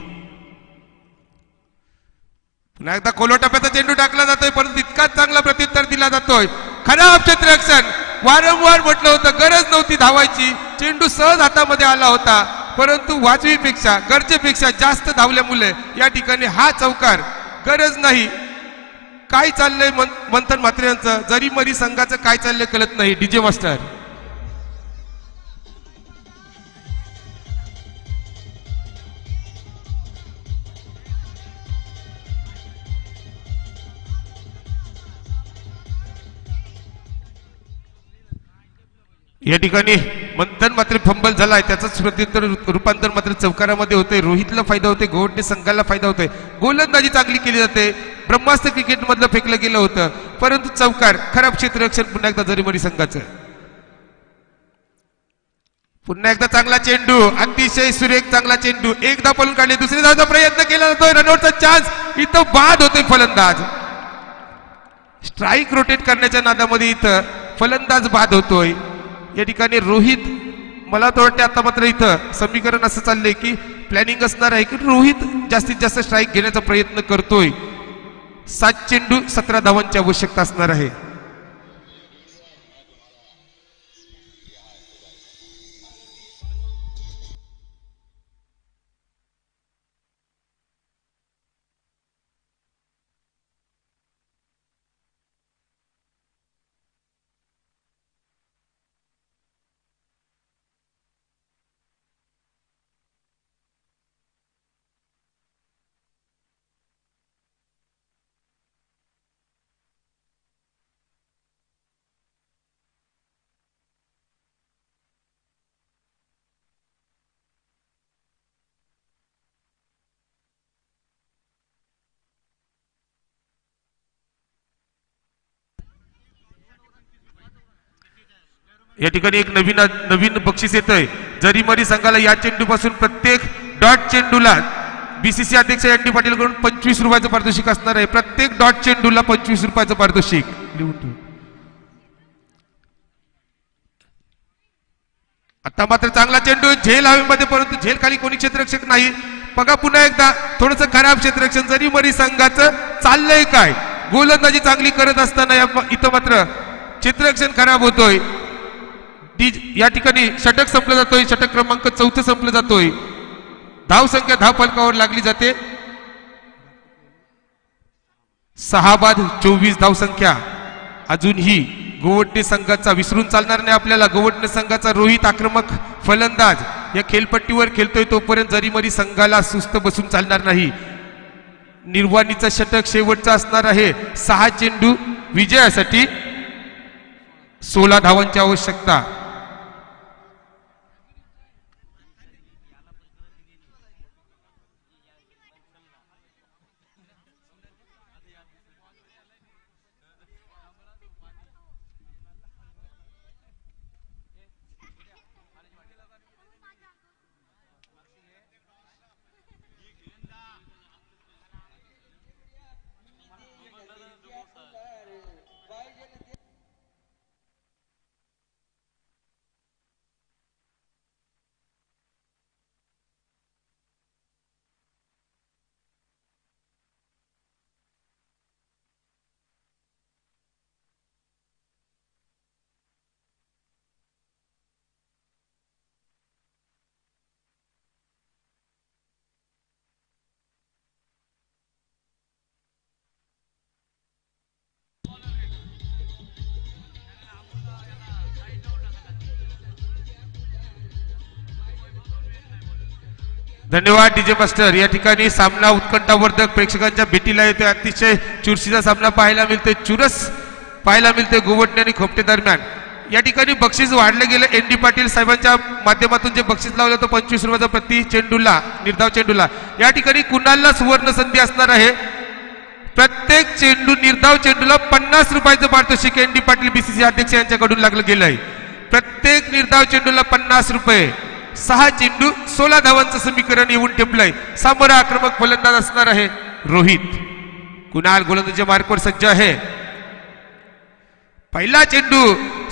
पुन्हा एकदा खोलो टप्प्याचा चेंडू टाकला जातोय, परंतु तितकाच चांगला प्रत्युत्तर दिला जातोय। खराब क्षेत्ररक्षण, वारंवार म्हटलं होतं गरज नव्हती धावायची, चेंडू सहज हातामध्ये आला होता, परंतु वाजवीपेक्षा गरजेपेक्षा जास्त धावल्यामुळे या ठिकाणी हा चौकार गरज नाही। काय चाललंय मंथन म्हात्रे यांचं, जरी मरी संघाचं काय चाललंय कळत नाही। डीजे मास्टर या ठिकाणी मंथन मात्र फंबल झालाय, त्याचाच प्रत्युत्तर रूपांतर मात्र चौकारामध्ये होतंय। रोहितला फायदा होतोय, गोवडणे संघाला फायदा होतोय, गोलंदाजी चांगली केली जाते, ब्रह्मास्त्र क्रिकेट मधलं फेकलं गेलं होतं, परंतु चौकार खराब क्षेत्ररक्षण पुन्हा एकदा जरीमरी संघाचं। पुन्हा एकदा चांगला चेंडू, अतिशय सुरेख चांगला चेंडू, 1 धाव पळून काढली, दुसरी धावचा प्रयत्न केला जातोय, रनआउटचा चान्स, इथं बाद होतोय फलंदाज। स्ट्राईक रोटेट करण्याच्या नादामध्ये इथं फलंदाज बाद होतोय। या ठिकाणी रोहित, मला तर वाटते आता मात्र इथं समीकरण असं चाललंय की प्लॅनिंग असणार आहे की रोहित जास्तीत जास्त स्ट्राईक घेण्याचा प्रयत्न करतोय। 7 चेंडू 17 धावांची आवश्यकता असणार आहे। या ठिकाणी एक नवीन बक्षीस येतंय जरीमरी संघाला। या चेंडूपासून प्रत्येक डॉट चेंडूला बीसीसी अध्यक्ष एन.डी. पाटील कडून 25 रुपयाचं पारितोषिक असणार आहे। प्रत्येक डॉट चेंडूला 25 रुपयाचं पारितोषिक। आता मात्र चांगला चेंडू झेल हवेमध्ये, परंतु झेल खाली कोणी क्षेत्ररक्षक नाही. बघा पुन्हा एकदा थोडंसं खराब क्षेत्ररक्षण. जरी मरी संघाचं चाललंय काय, गोलंदाजी चांगली करत असताना इथं मात्र क्षेत्ररक्षण खराब होतोय. या ठिकाणी षटक संपलं जातोय. षटक क्रमांक 4 संपलं जातोय. धाव संख्या धाव फलकावर लागली जाते. 6 बाद 24 धाव संख्या. अजूनही गोवटणे संघाचा विसरून चालणार नाही आपल्याला. गोवटणे संघाचा रोहित आक्रमक फलंदाज या खेळपट्टीवर खेळतोय, तोपर्यंत जरीमरी संघाला सुस्त बसून चालणार नाही. निर्वाणीचा षटक शेवटचा असणार आहे. 6 चेंडू विजयासाठी 16 धावांची आवश्यकता. धन्यवाद डीजे मास्टर. या ठिकाणी सामना उत्कंठावर्धक प्रेक्षकांच्या भेटीला येतोय. अतिशय चुरशीचा सामना पाहायला मिळतोय. चुरस पाहायला मिळतोय गोवटणे आणि खोपटे दरम्यान. या ठिकाणी बक्षीस वाढलं गेलं. एन डी पाटील साहेबांच्या माध्यमातून जे बक्षीस लावलं होतं 25 रुपयाचा प्रति चेंडूला, निर्धाव चेंडूला. या ठिकाणी कुणालला सुवर्ण संधी असणार आहे. प्रत्येक चेंडू निर्धाव चेंडूला 50 रुपयाचं पारितोषिक एन डी पाटील बीसीसी अध्यक्ष यांच्याकडून लागलं गेलंय. प्रत्येक निर्धाव चेंडूला 50 रुपये. 6 चेंडू 16 धावांचं समीकरण येऊन ठेपलंय. समोर आक्रमक फलंदाज असणार आहे रोहित. कुणाल गोलंदाजीच्या मार्कवर सज्ज आहे. पहिला चेंडू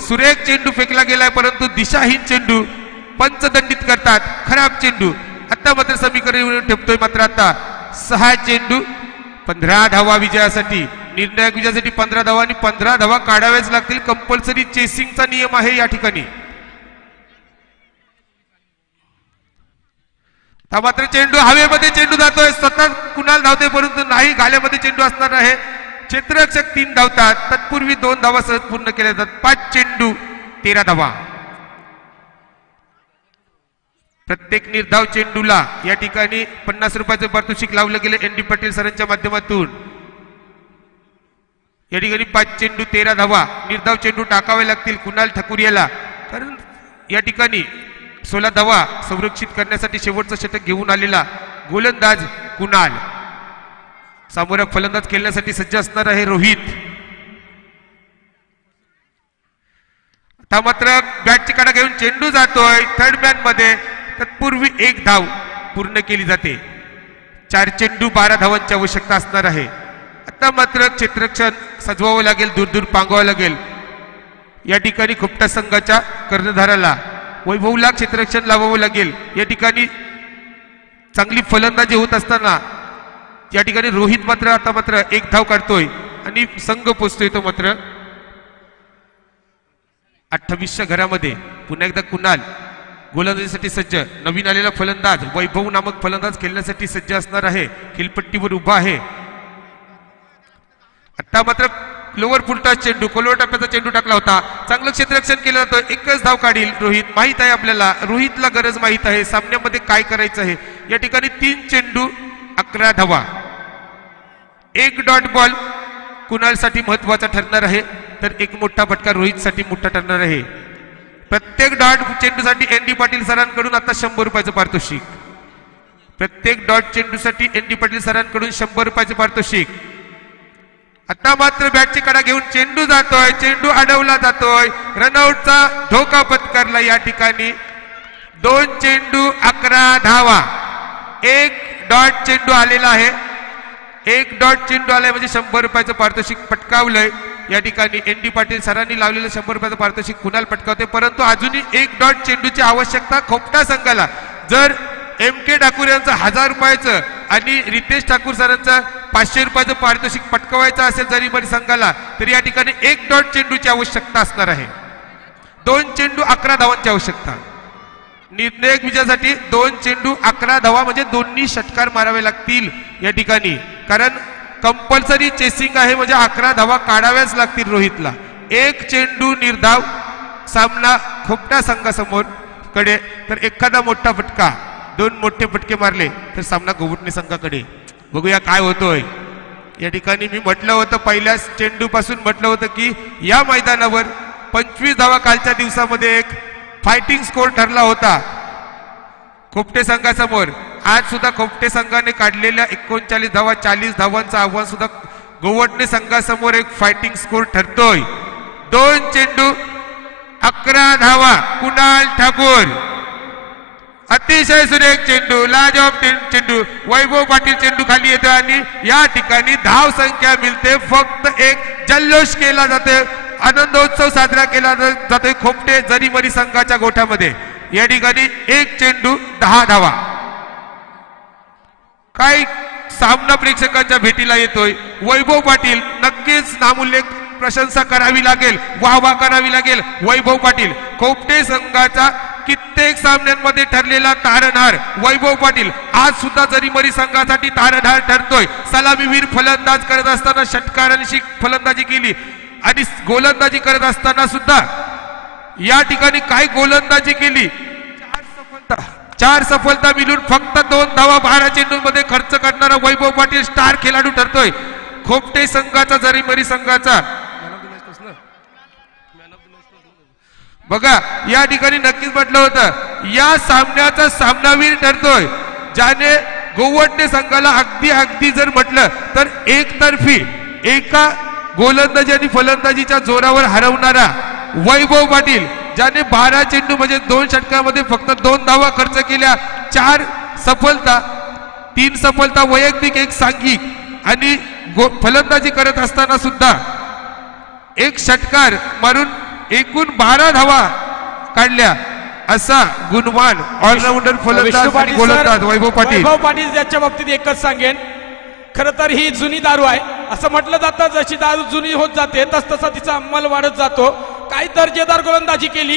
सुरेख चेंडू फेकला गेलाय, परंतु दिशाहीन चेंडू पंच दंडित करतात. खराब चेंडू. आता मात्र समीकरण येऊन ठेपतोय. मात्र आता 6 चेंडू 15 धावा विजयासाठी. निर्णायक विजयासाठी 15 धावा आणि 15 धावा काढाव्याच लागतील. कंपल्सरी चेसिंगचा नियम आहे या ठिकाणी. मात्र चेंडू हवेमध्ये चेंडू जातोय. स्वतः कुणाल धावते, परंतु नाही, गाल्यामध्ये चेंडू असणार आहे. क्षेत्ररक्षक 3 धावतात. तत्पूर्वी 2 धावा सहज पूर्ण केल्या जातात. 5 चेंडू 13 धावा. प्रत्येक निर्धाव चेंडूला या ठिकाणी 50 रुपयाचं पारितोषिक लावलं गेलं एन डी पाटील सरांच्या माध्यमातून. या ठिकाणी 5 चेंडू 13 धावा. निर्धाव चेंडू टाकावे लागतील कुणाल ठाकूरियाला, कारण या ठिकाणी 16 धावा संरक्षित करण्यासाठी शेवटचं षटक घेऊन आलेला गोलंदाज कुणाल. समोरक फलंदाज खेळण्यासाठी सज्ज असणार आहे रोहित. आता मात्र बॅटची काढा घेऊन चेंडू जातोय थर्ड मॅन मध्ये. तत्पूर्वी 1 धाव पूर्ण केली जाते. 4 चेंडू 12 धावांची आवश्यकता असणार आहे. आता मात्र क्षेत्ररक्षण सजवावं लागेल, दूर दूर पांगवावं लागेल. या ठिकाणी खुपटा संघाच्या कर्णधाराला वैभवला क्षेत्ररक्षण लावावं लागेल. या ठिकाणी चांगली फलंदाजी होत असताना या ठिकाणी रोहित मात्र आता मात्र 1 धाव काढतोय आणि संघ पोचतोय तो मात्र 28च्या घरामध्ये. पुन्हा एकदा कुणाल गोलंदाजीसाठी सज्ज. नवीन आलेला फलंदाज वैभव नामक फलंदाज खेळण्यासाठी सज्ज असणार आहे. खेळपट्टीवर उभा आहे. आता मात्र लोअर फुलटॉस चेंडू, खोलवर टप्प्याचा चेंडू टाकला होता. चांगलं क्षेत्ररक्षण केलं जातं. 1च धाव काढील रोहित. माहित आहे आपल्याला, रोहितला गरज माहित आहे सामन्यामध्ये काय करायचं आहे. या ठिकाणी 3 चेंडू 11 धावा. 1 डॉट बॉल कुणालसाठी महत्वाचा ठरणार आहे, तर 1 मोठा फटका रोहितसाठी मोठा ठरणार आहे. प्रत्येक डॉट चेंडूसाठी एन डी पाटील सरांकडून आता 100 रुपयाचं पारितोषिक. प्रत्येक डॉट चेंडूसाठी एन डी पाटील सरांकडून 100 रुपयाचं पारितोषिक. आता मात्र बॅटची कडा घेऊन चेंडू जातोय. चेंडू अडवला जातोय. रनआउटचा धोका पत्करला या ठिकाणी. 2 चेंडू 11 धावा. 1 डॉट चेंडू आलेला आहे. 1 डॉट चेंडू आलाय म्हणजे 100 रुपयाचं पारितोषिक पटकावलंय. या ठिकाणी एन डी पाटील सरांनी लावलेलं 100 रुपयाचं पारितोषिक कुणाल पटकावते, परंतु अजूनही 1 डॉट चेंडूची आवश्यकता खोपटा संघाला. जर एम के ठाकूर यांचं 1000 रुपयाचं आणि रितेश ठाकूर सरांचं 500 रुपयाचं पारितोषिक पटकवायचं असेल जरीमरी संघाला, तर या ठिकाणी 1 डॉट चेंडूची आवश्यकता असणार आहे. 2 चेंडू 11 धावांची आवश्यकता. निर्णायक विजयासाठी 2 चेंडू 11 धावा म्हणजे दोन्ही षटकार मारावे लागतील या ठिकाणी, कारण कंपल्सरी चेसिंग आहे म्हणजे 11 धावा काढाव्याच लागतील रोहितला. 1 चेंडू निर्धाव सामना खोपटा संघासमोर कडे, तर एखादा मोठा फटका, 2 मोठे फटके मारले तर सामना गोवटणे संघाकडे. बघूया काय होतोय या ठिकाणी. मी म्हटलं होतं पहिल्या चेंडू पासून म्हटलं होतं की या मैदानावर 25 धावा कालच्या दिवसामध्ये एक फायटिंग स्कोर ठरला होता खोपटे संघासमोर. आज सुद्धा खोपटे संघाने काढलेल्या 39 धावा 40 धावांचं आव्हान सुद्धा गोवटणे संघासमोर एक फायटिंग स्कोर ठरतोय. 2 चेंडू 11 धावा कुणाल ठाकूर. अतिशय सुरेख चेंडू, लाजवाब चेंडू. वैभव पाटील चेंडू खाली येतो आणि या ठिकाणी धाव संख्या मिळते. फक्त एक जल्लोष केला जातो, आनंदोत्सव साजरा केला जातोय खोपटे जरीमरी संघाच्या गोठ्यामध्ये. या ठिकाणी 1 चेंडू 10 धावा. काय सामना प्रेक्षकांच्या भेटीला येतोय. वैभव पाटील नक्कीच नामुल्लेख प्रशंसा करावी लागेल, वाहवा करावी लागेल. वैभव पाटील खोपटे संघाचा कित्येक सामन्यांमध्ये ठरलेला तारणहार वैभव पाटील आज सुद्धा जरीमरी संघासाठी तारणहार ठरतोय. सलामीवीर फलंदाज करत असताना षटकारांशी फलंदाजी केली आणि गोलंदाजी करत असताना सुद्धा या ठिकाणी काय गोलंदाजी केली. 4 सफलता मिळून फक्त 2 धावा 12 चेंडूंमध्ये खर्च करणारा वैभव पाटील स्टार खेळाडू ठरतोय खोपटे संघाचा जरीमरी संघाचा. बघा या ठिकाणी नक्कीच म्हटलं होतं या सामन्याचा सामनावीर ठरतोय ज्याने गोवटणे संघाला अगदी जर म्हटलं तर एकतर्फी एका गोलंदाजी आणि फलंदाजीच्या जोरावर हरवणारा वैभव पाटील, ज्याने 12 चेंडू म्हणजे 2 षटकामध्ये फक्त 2 धावा खर्च केल्या. 4 सफलता, 3 सफलता वैयक्तिक, 1 सांघिक आणि फलंदाजी करत असताना सुद्धा 1 षटकार मारून एकूण 12 धावा काढल्या असा गुणवान ऑलराऊंडर फलंदाज आणि गोलंदाज वैभव पाटील. वैभव पाटील याच्या बाबतीत एकच सांगेन, खर तर ही जुनी दारू आहे असं म्हटलं जातं. जशी दारू जुनी होत जाते तस तसा तिचा अंमल वाढत जातो. काही दर्जेदार गोलंदाजी केली